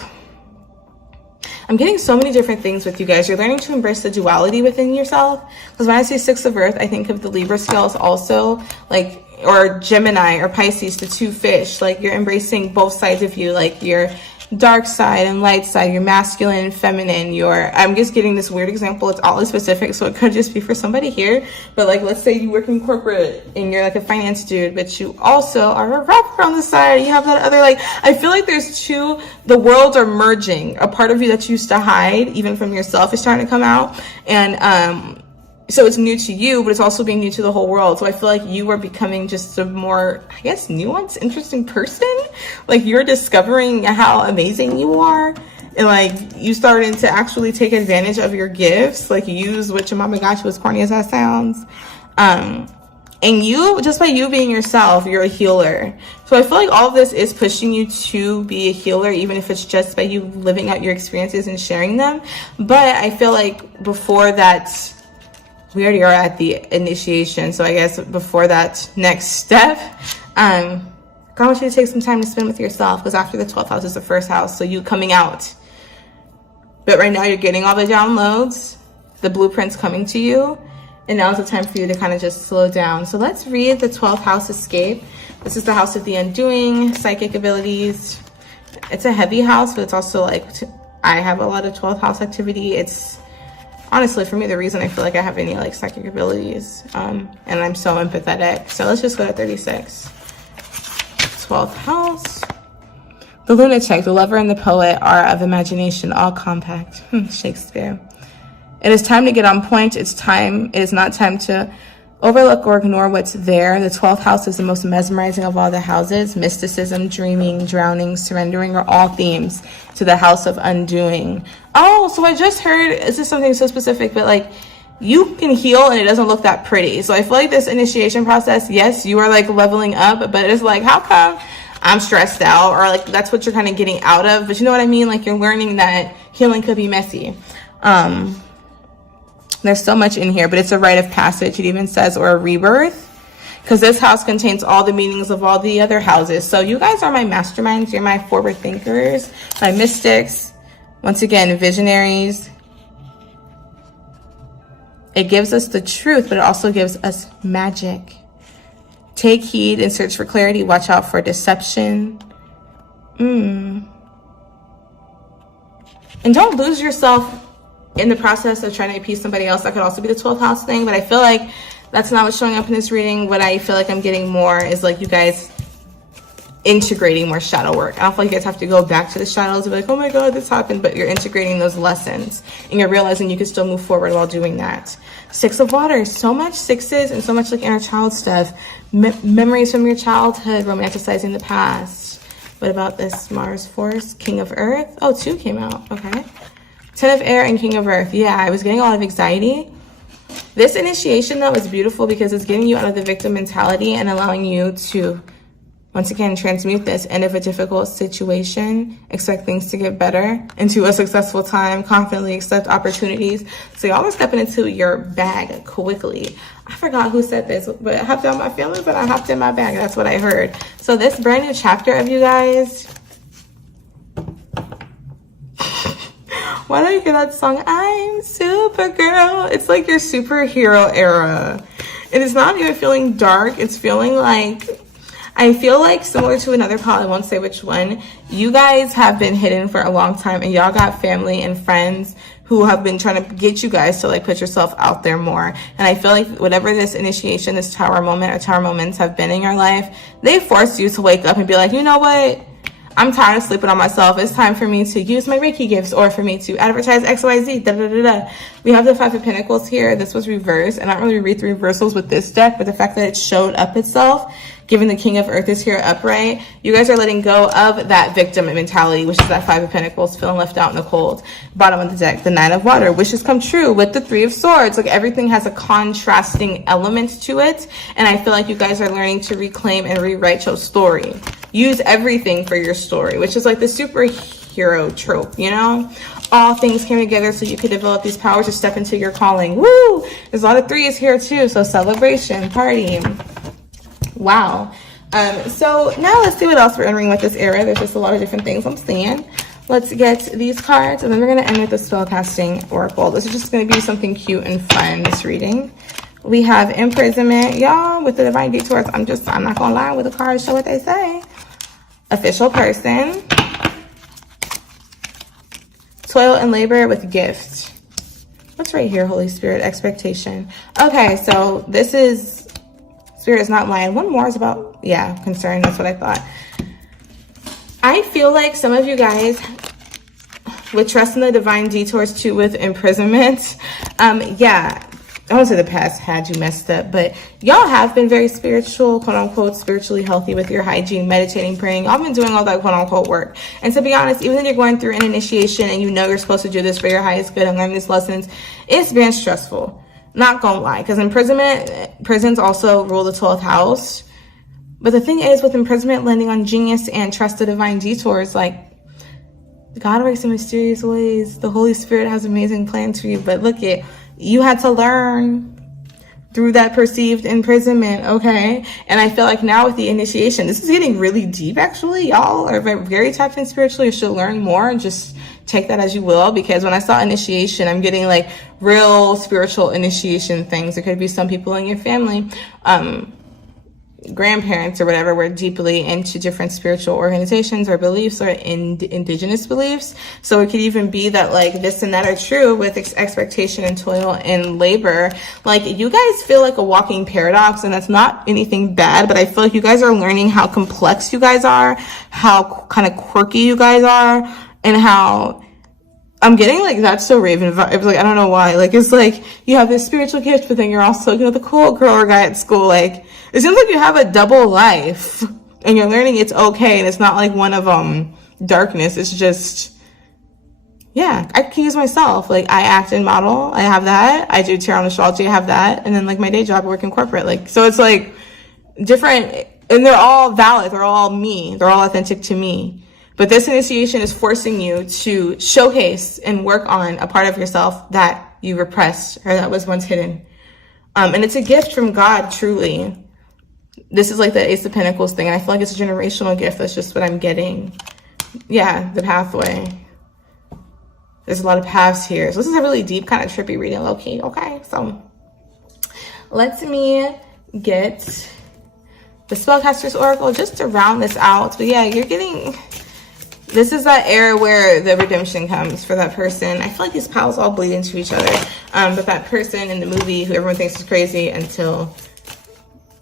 I'm getting so many different things with you guys. You're learning to embrace the duality within yourself. Because when I say 6 of Earth, I think of the Libra scales also, like, or Gemini or Pisces, the 2 fish. Like, you're embracing both sides of you, like your dark side and light side, your masculine and feminine, your, I'm just getting this weird example. It's all specific, so it could just be for somebody here. But like, let's say you work in corporate and you're like a finance dude, but you also are a rapper on the side. You have that other, like, I feel like there's two, the worlds are merging. A part of you that you used to hide, even from yourself, is trying to come out. And, so it's new to you, but it's also being new to the whole world. So I feel like you are becoming just a more, I guess, nuanced, interesting person. Like, you're discovering how amazing you are. And like, you starting to actually take advantage of your gifts. Like, use what your mama got you, as corny as that sounds. And you, just by you being yourself, you're a healer. So I feel like all of this is pushing you to be a healer, even if it's just by you living out your experiences and sharing them. But I feel like before that, we already are at the initiation, so I guess before that next step, God wants you to take some time to spend with yourself, because after the 12th house is the first house, so you coming out. But right now you're getting all the downloads, the blueprints coming to you, and now is the time for you to kind of just slow down. So let's read the 12th house escape. This is the house of the undoing, psychic abilities. It's a heavy house, but it's also like, I have a lot of 12th house activity. It's honestly, for me, the reason I feel like I have any like psychic abilities, and I'm so empathetic. So let's just go to 36. 12th house. The lunatic, the lover, and the poet are of imagination, all compact. Shakespeare. It is time to get on point. It is not time to overlook or ignore what's there. The 12th house is the most mesmerizing of all the houses. Mysticism, dreaming, drowning, surrendering are all themes to the house of undoing. Oh, so I just heard, this is something so specific, but like, you can heal and it doesn't look that pretty. So I feel like this initiation process, yes, you are like leveling up, but it's like, how come I'm stressed out? Or like, that's what you're kind of getting out of. But you know what I mean? Like, you're learning that healing could be messy. There's so much in here, but it's a rite of passage. It even says, or a rebirth, because this house contains all the meanings of all the other houses. So you guys are my masterminds. You're my forward thinkers, my mystics. Once again, visionaries. It gives us the truth, but it also gives us magic. Take heed and search for clarity. Watch out for deception. And don't lose yourself in the process of trying to appease somebody else. That could also be the 12th house thing, but I feel like that's not what's showing up in this reading. What I feel like I'm getting more is like, you guys integrating more shadow work. I don't feel like you guys have to go back to the shadows and be like, oh my God, this happened, but you're integrating those lessons and you're realizing you can still move forward while doing that. Six of Water, so much sixes and so much like inner child stuff. Memories from your childhood, romanticizing the past. What about this Mars force? King of Earth. Oh, 2 came out. Okay. 10 of Air and King of Earth. Yeah, I was getting a lot of anxiety. This initiation, though, is beautiful because it's getting you out of the victim mentality and allowing you to, once again, transmute this end of a difficult situation, expect things to get better, into a successful time, confidently accept opportunities. So y'all are stepping into your bag quickly. I forgot who said this, but I hopped on my feelings, but I hopped in my bag. That's what I heard. So this brand new chapter of you guys, why do you hear that song? I'm Supergirl. It's like your superhero era. And it's not even feeling dark. It's feeling like, I feel like similar to another call, I won't say which one, you guys have been hidden for a long time and y'all got family and friends who have been trying to get you guys to like put yourself out there more. And I feel like whatever this initiation, this tower moment or tower moments have been in your life, they forced you to wake up and be like, you know what? I'm tired of sleeping on myself. It's time for me to use my Reiki gifts or for me to advertise XYZ. Da, da, da, da. We have the 5 of Pentacles here. This was reversed. And I don't really read the reversals with this deck, but the fact that it showed up itself, given the King of Earth is here upright, you guys are letting go of that victim mentality, which is that 5 of Pentacles, feeling left out in the cold. Bottom of the deck, the 9 of Water, wishes come true with the 3 of Swords. Like everything has a contrasting element to it. And I feel like you guys are learning to reclaim and rewrite your story. Use everything for your story, which is like the superhero trope, you know? All things came together so you could develop these powers to step into your calling. Woo! There's a lot of 3s here too, so celebration, party. Wow. So now let's see what else we're entering with this era. There's just a lot of different things I'm seeing. Let's get these cards, and then we're going to end with the spellcasting oracle. This is just going to be something cute and fun, this reading. We have imprisonment, y'all, with the divine detours. I'm not going to lie with the cards, show what they say. Official person. Toil and labor with gift. What's right here, Holy Spirit? Expectation. Okay, so this is, Spirit is not lying. One more is about, yeah, concern. That's what I thought. I feel like some of you guys would trust in the divine detours too with imprisonment. Yeah. I won't say the past had you messed up, but y'all have been very spiritual, quote unquote, spiritually healthy with your hygiene, meditating, praying. Y'all been doing all that quote unquote work. And to be honest, even if you're going through an initiation and you know you're supposed to do this for your highest good and learn these lessons, it's been stressful. Not gonna lie, because prisons also rule the 12th house. But the thing is, with imprisonment, landing on genius and trust the divine detours, like, God works in mysterious ways. The Holy Spirit has amazing plans for you. But look it. You had to learn through that perceived imprisonment, okay? And I feel like now with the initiation, this is getting really deep, actually. Y'all are very tapped in spiritually. You should learn more and just take that as you will. Because when I saw initiation, I'm getting like real spiritual initiation things. It could be some people in your family, grandparents or whatever, were deeply into different spiritual organizations or beliefs or indigenous beliefs. So it could even be that like this and that are true with expectation and toil and labor. Like you guys feel like a walking paradox, and that's not anything bad, but I feel like you guys are learning how complex you guys are, how kind of quirky you guys are, and how I'm getting like that's so Raven vibes. Like I don't know why. Like it's like you have this spiritual gift, but then you're also, you know, the cool girl or guy at school. Like it seems like you have a double life, and you're learning it's okay, and it's not like one of darkness. It's just, yeah, I can use myself. Like I act and model, I have that. I do tarot and astrology, I have that, and then like my day job, I work in corporate. Like so, it's like different, and they're all valid. They're all me. They're all authentic to me. But this initiation is forcing you to showcase and work on a part of yourself that you repressed or that was once hidden. And it's a gift from God, truly. This is like the Ace of Pentacles thing. And I feel like it's a generational gift. That's just what I'm getting. Yeah, the pathway. There's a lot of paths here. So this is a really deep, kind of trippy reading, low-key. Okay, so let me get the Spellcaster's Oracle just to round this out. But yeah, you're getting... This is that era where the redemption comes for that person. I feel like these pals all bleed into each other. But that person in the movie who everyone thinks is crazy until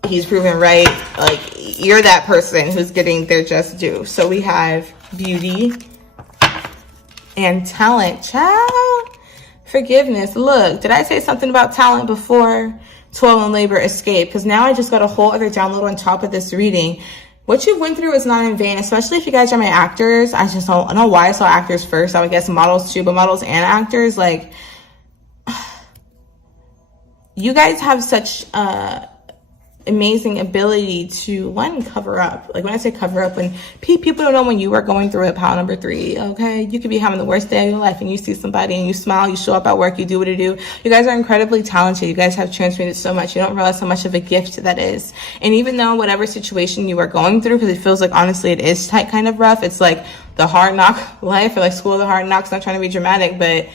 he's proven right. Like, you're that person who's getting their just due. So we have beauty and talent. Child, forgiveness. Look, did I say something about talent before? Toil and labor, escape. Because now I just got a whole other download on top of this reading. What you went through is not in vain, especially if you guys are my actors. I just don't know why I saw actors first. I would guess models too, but models and actors, like, you guys have such amazing ability to, one, cover up. Like, when I say cover up, when people don't know when you are going through it, pile number 3, okay? You could be having the worst day of your life and you see somebody and you smile, you show up at work, you do what you do. You guys are incredibly talented. You guys have transmuted so much. You don't realize how much of a gift that is. And even though whatever situation you are going through, because it feels like, honestly, it is tight, kind of rough. It's like the hard knock life, or like school of the hard knocks. Not trying to be dramatic, but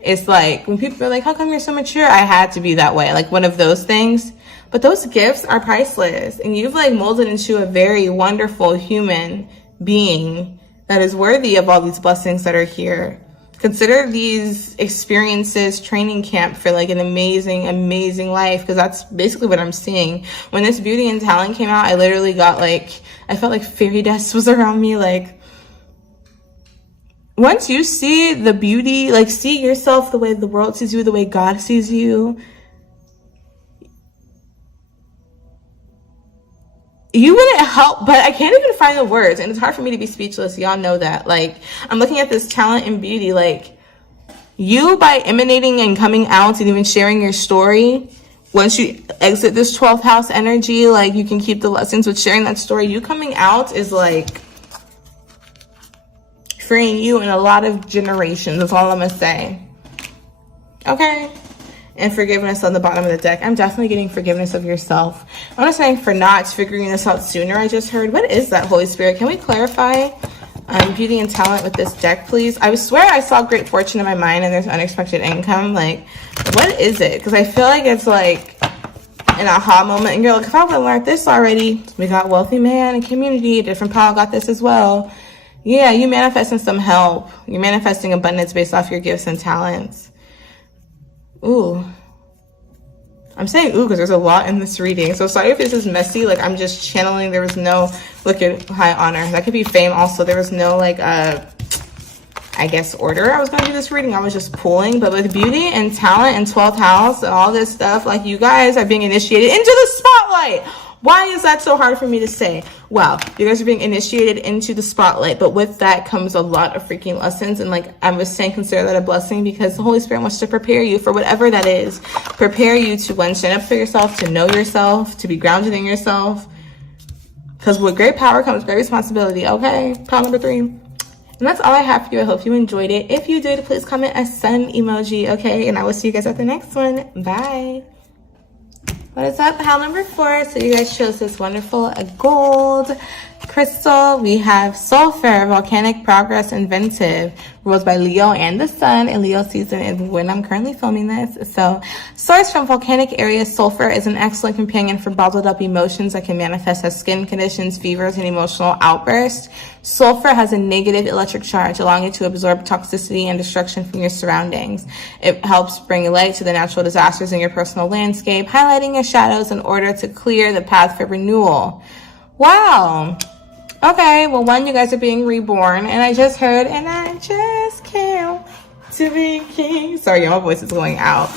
it's like when people are like, how come you're so mature? I had to be that way. Like, one of those things. But those gifts are priceless, and you've like molded into a very wonderful human being that is worthy of all these blessings that are here. Consider these experiences training camp for like an amazing, amazing life, because that's basically what I'm seeing. When this beauty and talent came out, I literally got like, I felt like fairy dust was around me. Like, once you see the beauty, like, see yourself the way the world sees you, the way God sees you, you wouldn't help, but I can't even find the words, and it's hard for me to be speechless. Y'all know that. Like, I'm looking at this talent and beauty. Like, you, by emanating and coming out and even sharing your story, once you exit this 12th house energy, like, you can keep the lessons with sharing that story. You coming out is like freeing you in a lot of generations. That's all I'm gonna say. Okay. And forgiveness on the bottom of the deck. I'm definitely getting forgiveness of yourself. I'm not saying for not figuring this out sooner. I just heard, what is that, Holy Spirit? Can we clarify beauty and talent with this deck, please? I swear I saw great fortune in my mind and there's unexpected income. Like, what is it? Because I feel like it's like an aha moment. And you're like, if I would have learned this already. We got wealthy man and community. Different pile got this as well. Yeah, you manifesting some help. You're manifesting abundance based off your gifts and talents. Ooh. I'm saying ooh because there's a lot in this reading. So sorry if this is messy. Like, I'm just channeling. There was no, look at high honor. That could be fame also. There was no like, I guess, order I was going to do this reading. I was just pulling. But with beauty and talent and 12th house and all this stuff, like, you guys are being initiated into the spotlight. Why is that so hard for me to say? Wow, you guys are being initiated into the spotlight, but with that comes a lot of freaking lessons. And like I was saying, consider that a blessing, because the Holy Spirit wants to prepare you for whatever that is. Prepare you to, one, stand up for yourself, to know yourself, to be grounded in yourself. Because with great power comes great responsibility, okay? Pile number 3. And that's all I have for you. I hope you enjoyed it. If you did, please comment a sun emoji, okay? And I will see you guys at the next one. Bye. What is up? Pile number 4. So you guys chose this wonderful gold crystal. We have Sulfur, Volcanic Progress, Inventive, ruled by Leo and the Sun, and Leo season is when I'm currently filming this. So, sourced from volcanic areas, sulfur is an excellent companion for bottled up emotions that can manifest as skin conditions, fevers, and emotional outbursts. Sulfur has a negative electric charge, allowing it to absorb toxicity and destruction from your surroundings. It helps bring light to the natural disasters in your personal landscape, highlighting your shadows in order to clear the path for renewal. Wow. Okay, well, one, you guys are being reborn, and I just heard, and I just can't to be king. Sorry, my voice is going out.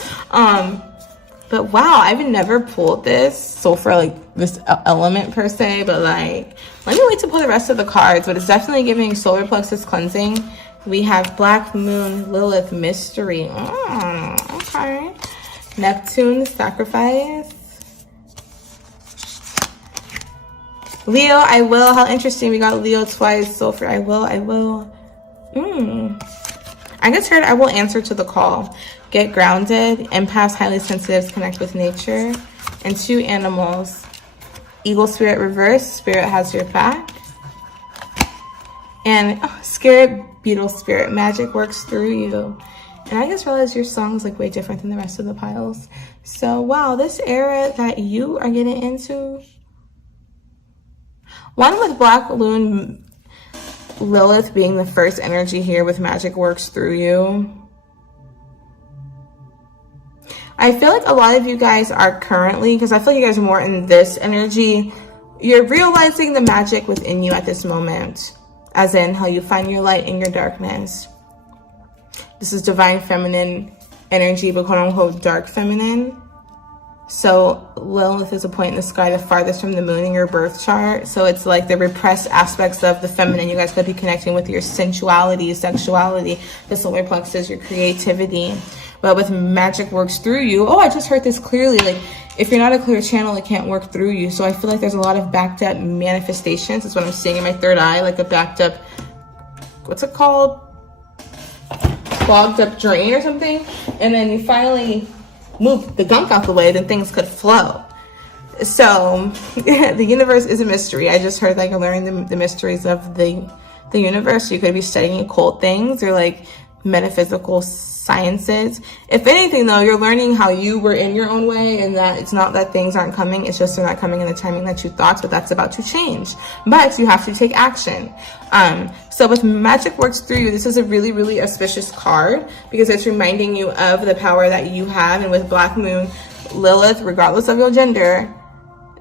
But wow, I've never pulled this sulfur, like this element per se, but like, let me wait to pull the rest of the cards. But it's definitely giving solar plexus cleansing. We have Black Moon, Lilith, Mystery. Okay. Neptune, Sacrifice. Leo, I will. How interesting. We got Leo twice. Sulfur, I will. I just heard I will answer to the call. Get grounded. Empaths, highly sensitives, connect with nature. And 2 animals. Eagle spirit reverse. Spirit has your back. And scared beetle spirit. Magic works through you. And I just realized your song is like way different than the rest of the piles. So wow, this era that you are getting into. One with Black Moon, Lilith being the first energy here with magic works through you. I feel like a lot of you guys are currently, because I feel like you guys are more in this energy, you're realizing the magic within you at this moment, as in how you find your light in your darkness. This is divine feminine energy, but quote unquote dark feminine. So Lilith is a point in the sky the farthest from the moon in your birth chart. So it's like the repressed aspects of the feminine. You guys could be connecting with your sensuality, sexuality, the solar plexus, your creativity. But with magic works through you. Oh, I just heard this clearly. Like, if you're not a clear channel, it can't work through you. So I feel like there's a lot of backed up manifestations. That's what I'm seeing in my third eye, like a backed up, what's it called? Clogged up drain or something. And then you finally move the gunk out the way, then things could flow. So the universe is a mystery. I just heard like learning the mysteries of the universe. You could be studying occult things or like metaphysical sciences. If anything though, you're learning how you were in your own way, and that it's not that things aren't coming, it's just they're not coming in the timing that you thought, but that's about to change. But you have to take action. So with magic works through you, this is a really, really auspicious card because it's reminding you of the power that you have. And with Black Moon Lilith, regardless of your gender,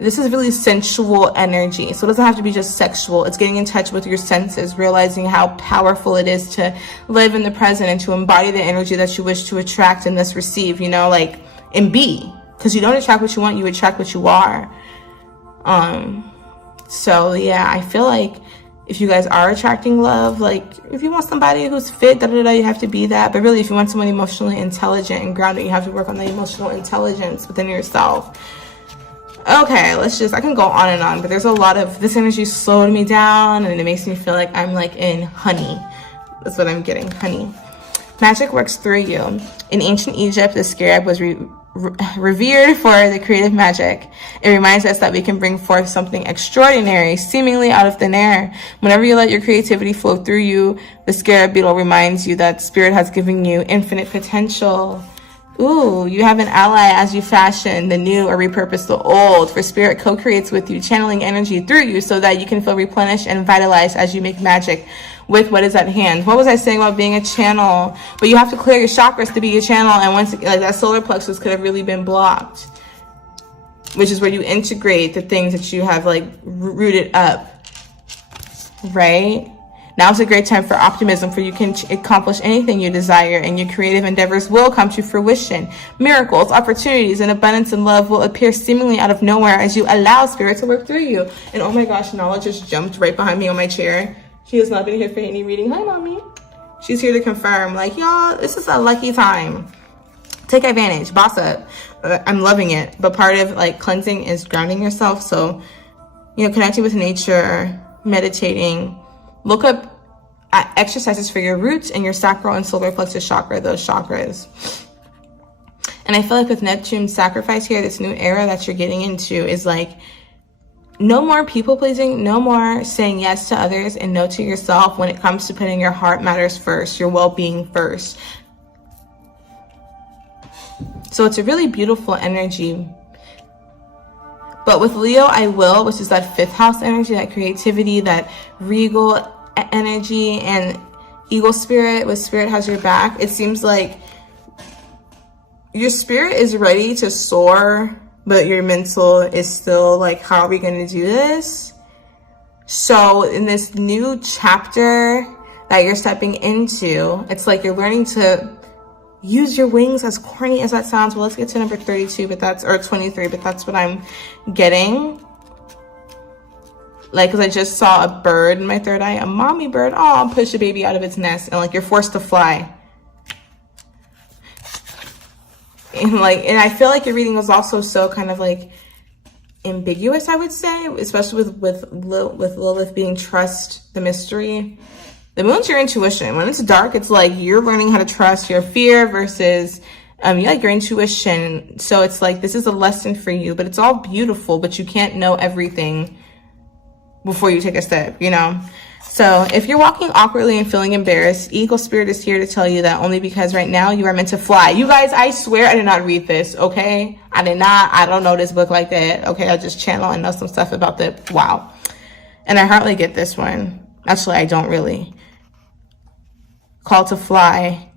this is really sensual energy. So it doesn't have to be just sexual. It's getting in touch with your senses, realizing how powerful it is to live in the present and to embody the energy that you wish to attract and thus receive, you know, like, and be. Because you don't attract what you want, you attract what you are. So yeah, I feel like if you guys are attracting love, like if you want somebody who's fit, you have to be that. But really, if you want someone emotionally intelligent and grounded, you have to work on the emotional intelligence within yourself. Okay, I can go on and on, but there's a lot of, this energy slowed me down and it makes me feel like I'm like in honey. That's what I'm getting, honey. Magic works through you. In ancient Egypt, the scarab was revered for the creative magic. It reminds us that we can bring forth something extraordinary, seemingly out of thin air. Whenever you let your creativity flow through you, the scarab beetle reminds you that spirit has given you infinite potential. Ooh, you have an ally as you fashion the new or repurpose the old. For spirit co-creates with you, channeling energy through you so that you can feel replenished and vitalized as you make magic with what is at hand. What was I saying about being a channel? But you have to clear your chakras to be a channel, and once like that solar plexus could have really been blocked, which is where you integrate the things that you have like rooted up, right? Now is a great time for optimism, for you can accomplish anything you desire, and your creative endeavors will come to fruition. Miracles, opportunities, and abundance and love will appear seemingly out of nowhere as you allow spirit to work through you. And oh my gosh, Nala just jumped right behind me on my chair. She has not been here for any reading. Hi, mommy. She's here to confirm, like, y'all, this is a lucky time. Take advantage, boss up. I'm loving it. But part of like cleansing is grounding yourself. So, you know, connecting with nature, meditating. Look up exercises for your roots and your sacral and solar plexus chakra, those chakras. And I feel like with Neptune sacrifice here, this new era that you're getting into is like, no more people pleasing, no more saying yes to others and no to yourself when it comes to putting your heart matters first, your well-being first. So it's a really beautiful energy. But with Leo, I will, which is that 5th house energy, that creativity, that regal energy, and eagle spirit, with spirit has your back. It seems like your spirit is ready to soar, but your mental is still like, how are we going to do this? So in this new chapter that you're stepping into, it's like you're learning to use your wings, as corny as that sounds. Well, let's get to number 32, but that's, or 23, but that's what I'm getting. Like, because I just saw a bird in my third eye, a mommy bird, oh, push a baby out of its nest, and like you're forced to fly. And I feel like your reading was also so kind of like ambiguous, I would say, especially with Lilith being trust the mystery. The moon's your intuition. When it's dark, it's like you're learning how to trust your fear versus your intuition. So it's like, this is a lesson for you, but it's all beautiful, but you can't know everything before you take a step, you know? So if you're walking awkwardly and feeling embarrassed, Eagle Spirit is here to tell you that only because right now you are meant to fly. You guys, I swear I did not read this, okay? I don't know this book like that, okay? I just channel and know some stuff about the, wow. And I hardly get this one. Actually, I don't really. Call to fly.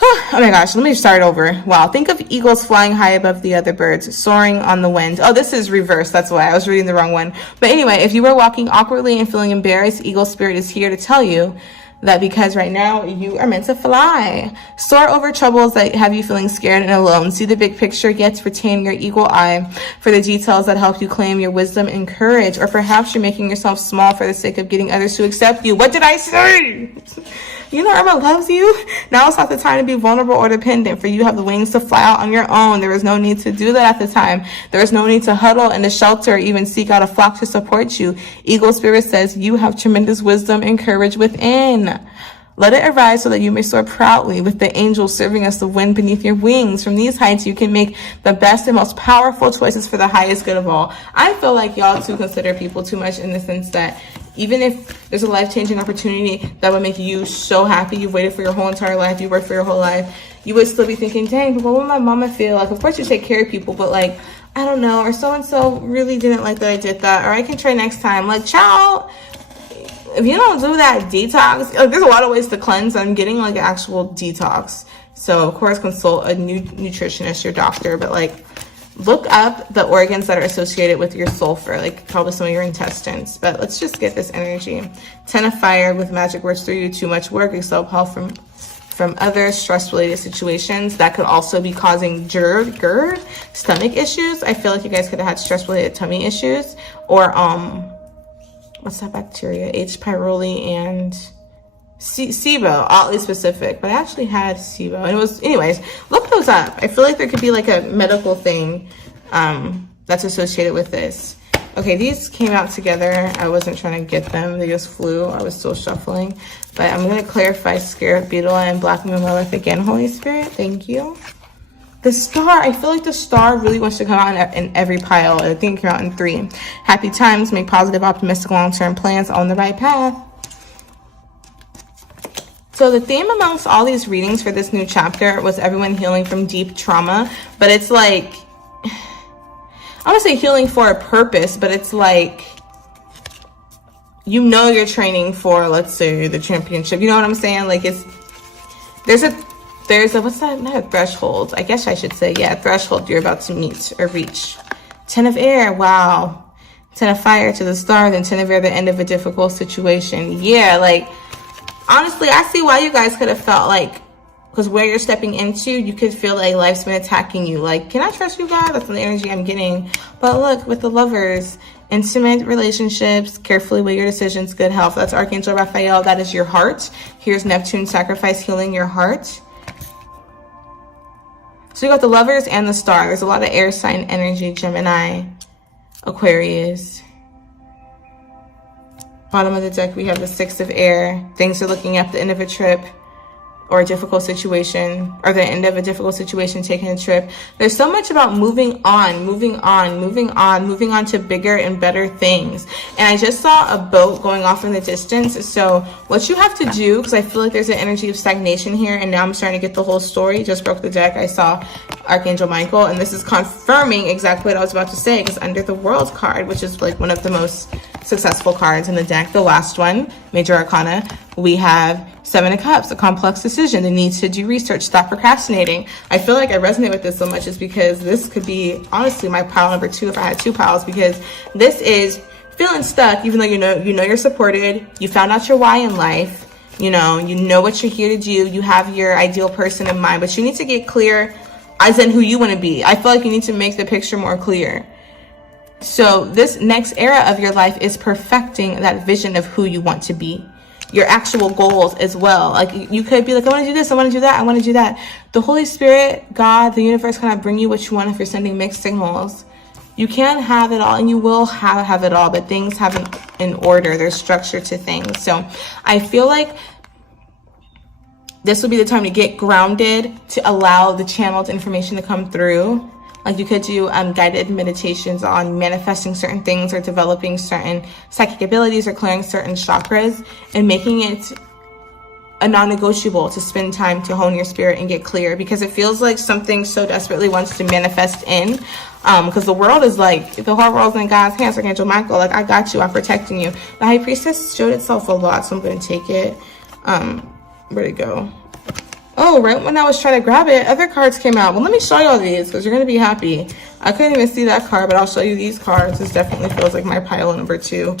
Oh my gosh, let me start over. Wow, think of eagles flying high above the other birds, soaring on the wind. Oh, this is reverse. That's why I was reading the wrong one. But anyway, if you were walking awkwardly and feeling embarrassed, eagle spirit is here to tell you that because right now you are meant to fly. Soar over troubles that have you feeling scared and alone. See the big picture, yet to retain your eagle eye for the details that help you claim your wisdom and courage. Or perhaps you're making yourself small for the sake of getting others to accept you. What did I say? You know Irma loves you. Now it's not the time to be vulnerable or dependent, for you have the wings to fly out on your own. There was no need to do that at the time. There was no need to huddle in the shelter or even seek out a flock to support you. Eagle spirit says you have tremendous wisdom and courage within. Let it arise so that you may soar proudly with the angels serving as the wind beneath your wings. From these heights, you can make the best and most powerful choices for the highest good of all. I feel like y'all too consider people too much in the sense that even if there's a life-changing opportunity that would make you so happy, you've waited for your whole entire life, you worked for your whole life, you would still be thinking, dang, but what would my mama feel? Like, of course you take care of people, but like, I don't know, or so-and-so really didn't like that I did that, or I can try next time. Like, child, if you don't do that detox, like, there's a lot of ways to cleanse. I'm getting like an actual detox. So of course, consult a nutritionist, your doctor, but like, look up the organs that are associated with your sulfur, like probably some of your intestines. But let's just get this energy. 10 of fire with magic words through you. Too much work, expel help from other stress-related situations. That could also be causing GERD, stomach issues. I feel like you guys could have had stress-related tummy issues, or what's that bacteria? H. pylori and SIBO, oddly specific, but I actually had SIBO, and it was, anyways, look those up. I feel like there could be like a medical thing that's associated with this. Okay, these came out together. I wasn't trying to get them. They just flew. I was still shuffling, but I'm going to clarify Scarab Beetle and Black Moon Lilith again, Holy Spirit. Thank you. The star, I feel like the star really wants to come out in every pile. I think it came out in 3. Happy times, make positive, optimistic, long-term plans, on the right path. So the theme amongst all these readings for this new chapter was everyone healing from deep trauma. But it's like, I want to say healing for a purpose, but it's like, you know, you're training for, let's say, the championship. You know what I'm saying? Like, there's a what's that? Not a threshold. I guess I should say, yeah, threshold you're about to meet or reach. 10 of air. Wow. 10 of fire to the star, then 10 of air, the end of a difficult situation. Yeah, like, honestly, I see why you guys could have felt like, because where you're stepping into, you could feel like life's been attacking you. Like, can I trust you, God? That's the energy I'm getting. But look, with the lovers, intimate relationships, carefully weigh your decisions, good health. That's Archangel Raphael. That is your heart. Here's Neptune, sacrifice, healing your heart. So you got the lovers and the star. There's a lot of air sign energy, Gemini, Aquarius. Bottom of the deck, we have the 6 of air. Things are looking at the end of a trip or a difficult situation, or the end of a difficult situation, taking a trip. There's so much about moving on to bigger and better things. And I just saw a boat going off in the distance. So what you have to do, because I feel like there's an energy of stagnation here, and now I'm starting to get the whole story. Just broke the deck. I saw Archangel Michael, and this is confirming exactly what I was about to say, because under the World card, which is like one of the most successful cards in the deck, the last one, Major Arcana, we have 7 of Cups, a complex decision, the need to do research, stop procrastinating. I feel like I resonate with this so much is because this could be honestly my pile number 2 if I had 2 piles, because this is feeling stuck, even though you know you're supported, you found out your why in life, you know what you're here to do, you have your ideal person in mind, but you need to get clear as in who you want to be. I feel like you need to make the picture more clear. So this next era of your life is perfecting that vision of who you want to be. Your actual goals as well. Like, you could be like, I want to do this, I want to do that, I want to do that. The Holy Spirit, God, the universe kind of bring you what you want if you're sending mixed signals. You can have it all, and you will have it all, but things have an order. There's structure to things. So I feel like this would be the time to get grounded, to allow the channeled information to come through. Like, you could do guided meditations on manifesting certain things, or developing certain psychic abilities, or clearing certain chakras, and making it a non-negotiable to spend time to hone your spirit and get clear, because it feels like something so desperately wants to manifest in, because the world is like, the whole world's in God's hands. Archangel Michael, like, I got you, I'm protecting you. The High Priestess showed itself a lot, so I'm going to take it. Where'd it go? Oh, right when I was trying to grab it, other cards came out. Well, let me show y'all these because you're going to be happy. I couldn't even see that card, but I'll show you these cards. This definitely feels like my pile number 2.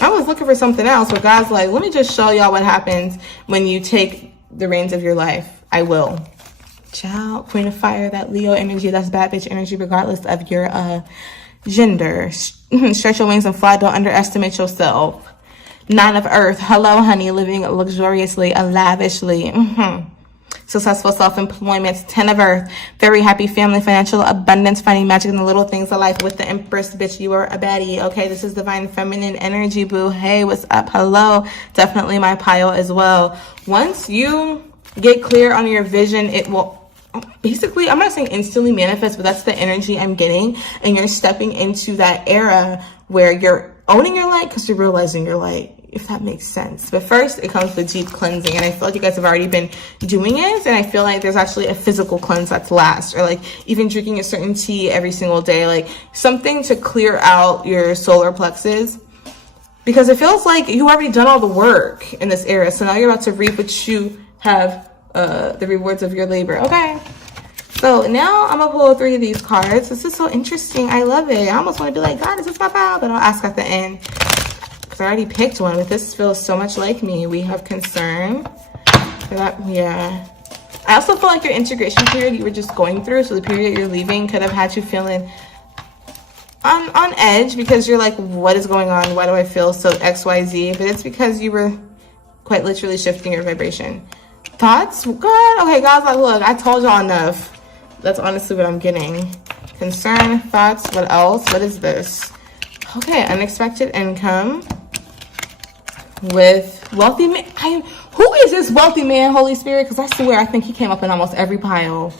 I was looking for something else, but God's like, let me just show y'all what happens when you take the reins of your life. I will. Child, Queen of Fire, that Leo energy, that's bad bitch energy, regardless of your gender. Stretch your wings and fly. Don't underestimate yourself. 9 of Earth. Hello, honey. Living luxuriously, lavishly. Successful self-employment. 10 of Earth. Very happy family, financial abundance, finding magic in the little things of life. With the Empress, bitch, you are a baddie. Okay, this is divine feminine energy, boo. Hey, what's up? Hello. Definitely my pile as well. Once you get clear on your vision, it will basically, I'm not saying instantly manifest, but that's the energy I'm getting. And you're stepping into that era where you're owning your light because you're realizing your light, if that makes sense. But first, it comes with deep cleansing. And I feel like you guys have already been doing it. And I feel like there's actually a physical cleanse that's last. Or like even drinking a certain tea every single day. Like something to clear out your solar plexus. Because it feels like you already done all the work in this era. So now you're about to reap what you have, the rewards of your labor. Okay. So now I'm going to pull 3 of these cards. This is so interesting. I love it. I almost want to be like, God, is this my pile? But I'll ask at the end. I already picked one, but this feels so much like me. We have concern. Yeah. I also feel like your integration period you were just going through, so the period you're leaving could have had you feeling on edge because you're like, what is going on? Why do I feel so XYZ? But it's because you were quite literally shifting your vibration. Thoughts? God, okay, guys, like, look, I told y'all enough. That's honestly what I'm getting. Concern, thoughts, what else? What is this? Okay, unexpected income. With wealthy man. Who is this wealthy man, Holy Spirit? Because I swear I think he came up in almost every pile.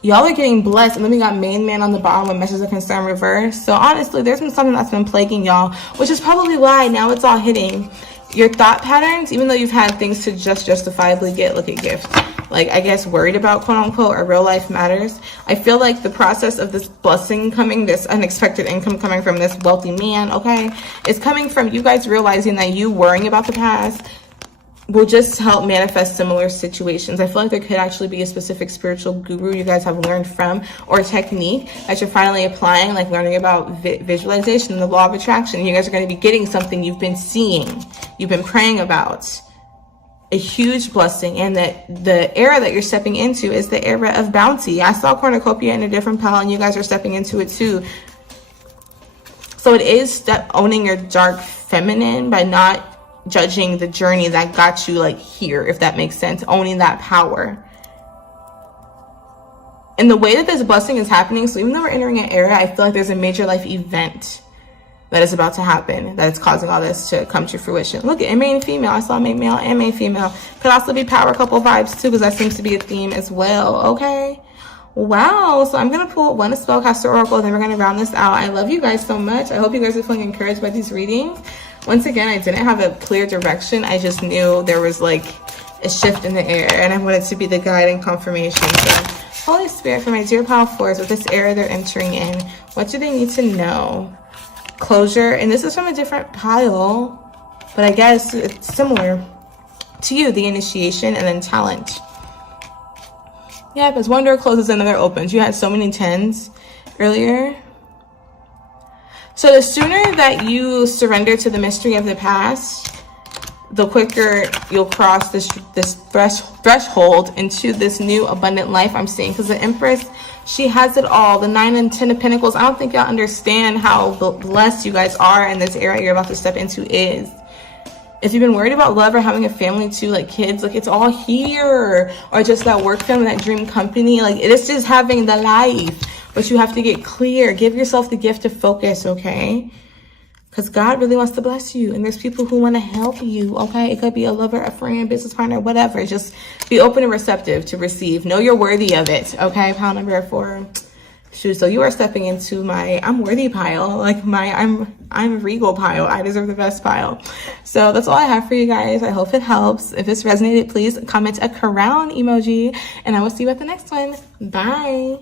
Y'all are getting blessed. And then we got main man on the bottom with message of concern reverse. So honestly, there's been something that's been plaguing y'all, which is probably why now it's all hitting your thought patterns, even though you've had things to just justifiably get. Look at gift. Like, I guess worried about quote unquote or real life matters. I feel like the process of this blessing coming, this unexpected income coming from this wealthy man, okay, is coming from you guys realizing that you worrying about the past will just help manifest similar situations. I feel like there could actually be a specific spiritual guru you guys have learned from, or a technique that you're finally applying, like learning about visualization and the law of attraction. You guys are going to be getting something you've been seeing, you've been praying about. A huge blessing, and that the era that you're stepping into is the era of bounty. I saw cornucopia in a different pile, and you guys are stepping into it too. So it is owning your dark feminine by not judging the journey that got you like here, if that makes sense. Owning that power. And the way that this blessing is happening, so even though we're entering an era, I feel like there's a major life event that is about to happen, that is causing all this to come to fruition. Look at main female. I saw main male and main female. Could also be power couple vibes too, because that seems to be a theme as well. Okay. Wow. So I'm going to pull one spellcaster oracle, then we're going to round this out. I love you guys so much. I hope you guys are feeling encouraged by these readings. Once again, I didn't have a clear direction. I just knew there was like a shift in the air, and I wanted to be the guide and confirmation. So Holy Spirit, for my dear pile 4s with this era they're entering in, what do they need to know? Closure, and this is from a different pile, but I guess it's similar to you, the initiation, and then talent. Yeah, because one door closes, another opens. You had so many 10s earlier. So the sooner that you surrender to the mystery of the past, the quicker you'll cross this threshold into this new abundant life I'm seeing. Because the Empress, she has it all. The 9 and 10 of Pentacles. I don't think y'all understand how blessed you guys are in this era you're about to step into is. If you've been worried about love or having a family too, like kids, like it's all here. Or just that work family, that dream company. Like it is just having the life. But you have to get clear. Give yourself the gift of focus, okay? Because God really wants to bless you. And there's people who want to help you, okay? It could be a lover, a friend, business partner, whatever. Just be open and receptive to receive. Know you're worthy of it, okay? Pile number 4. Shoot, so you are stepping into my I'm worthy pile. Like my I'm regal pile. I deserve the best pile. So that's all I have for you guys. I hope it helps. If this resonated, please comment a crown emoji. And I will see you at the next one. Bye.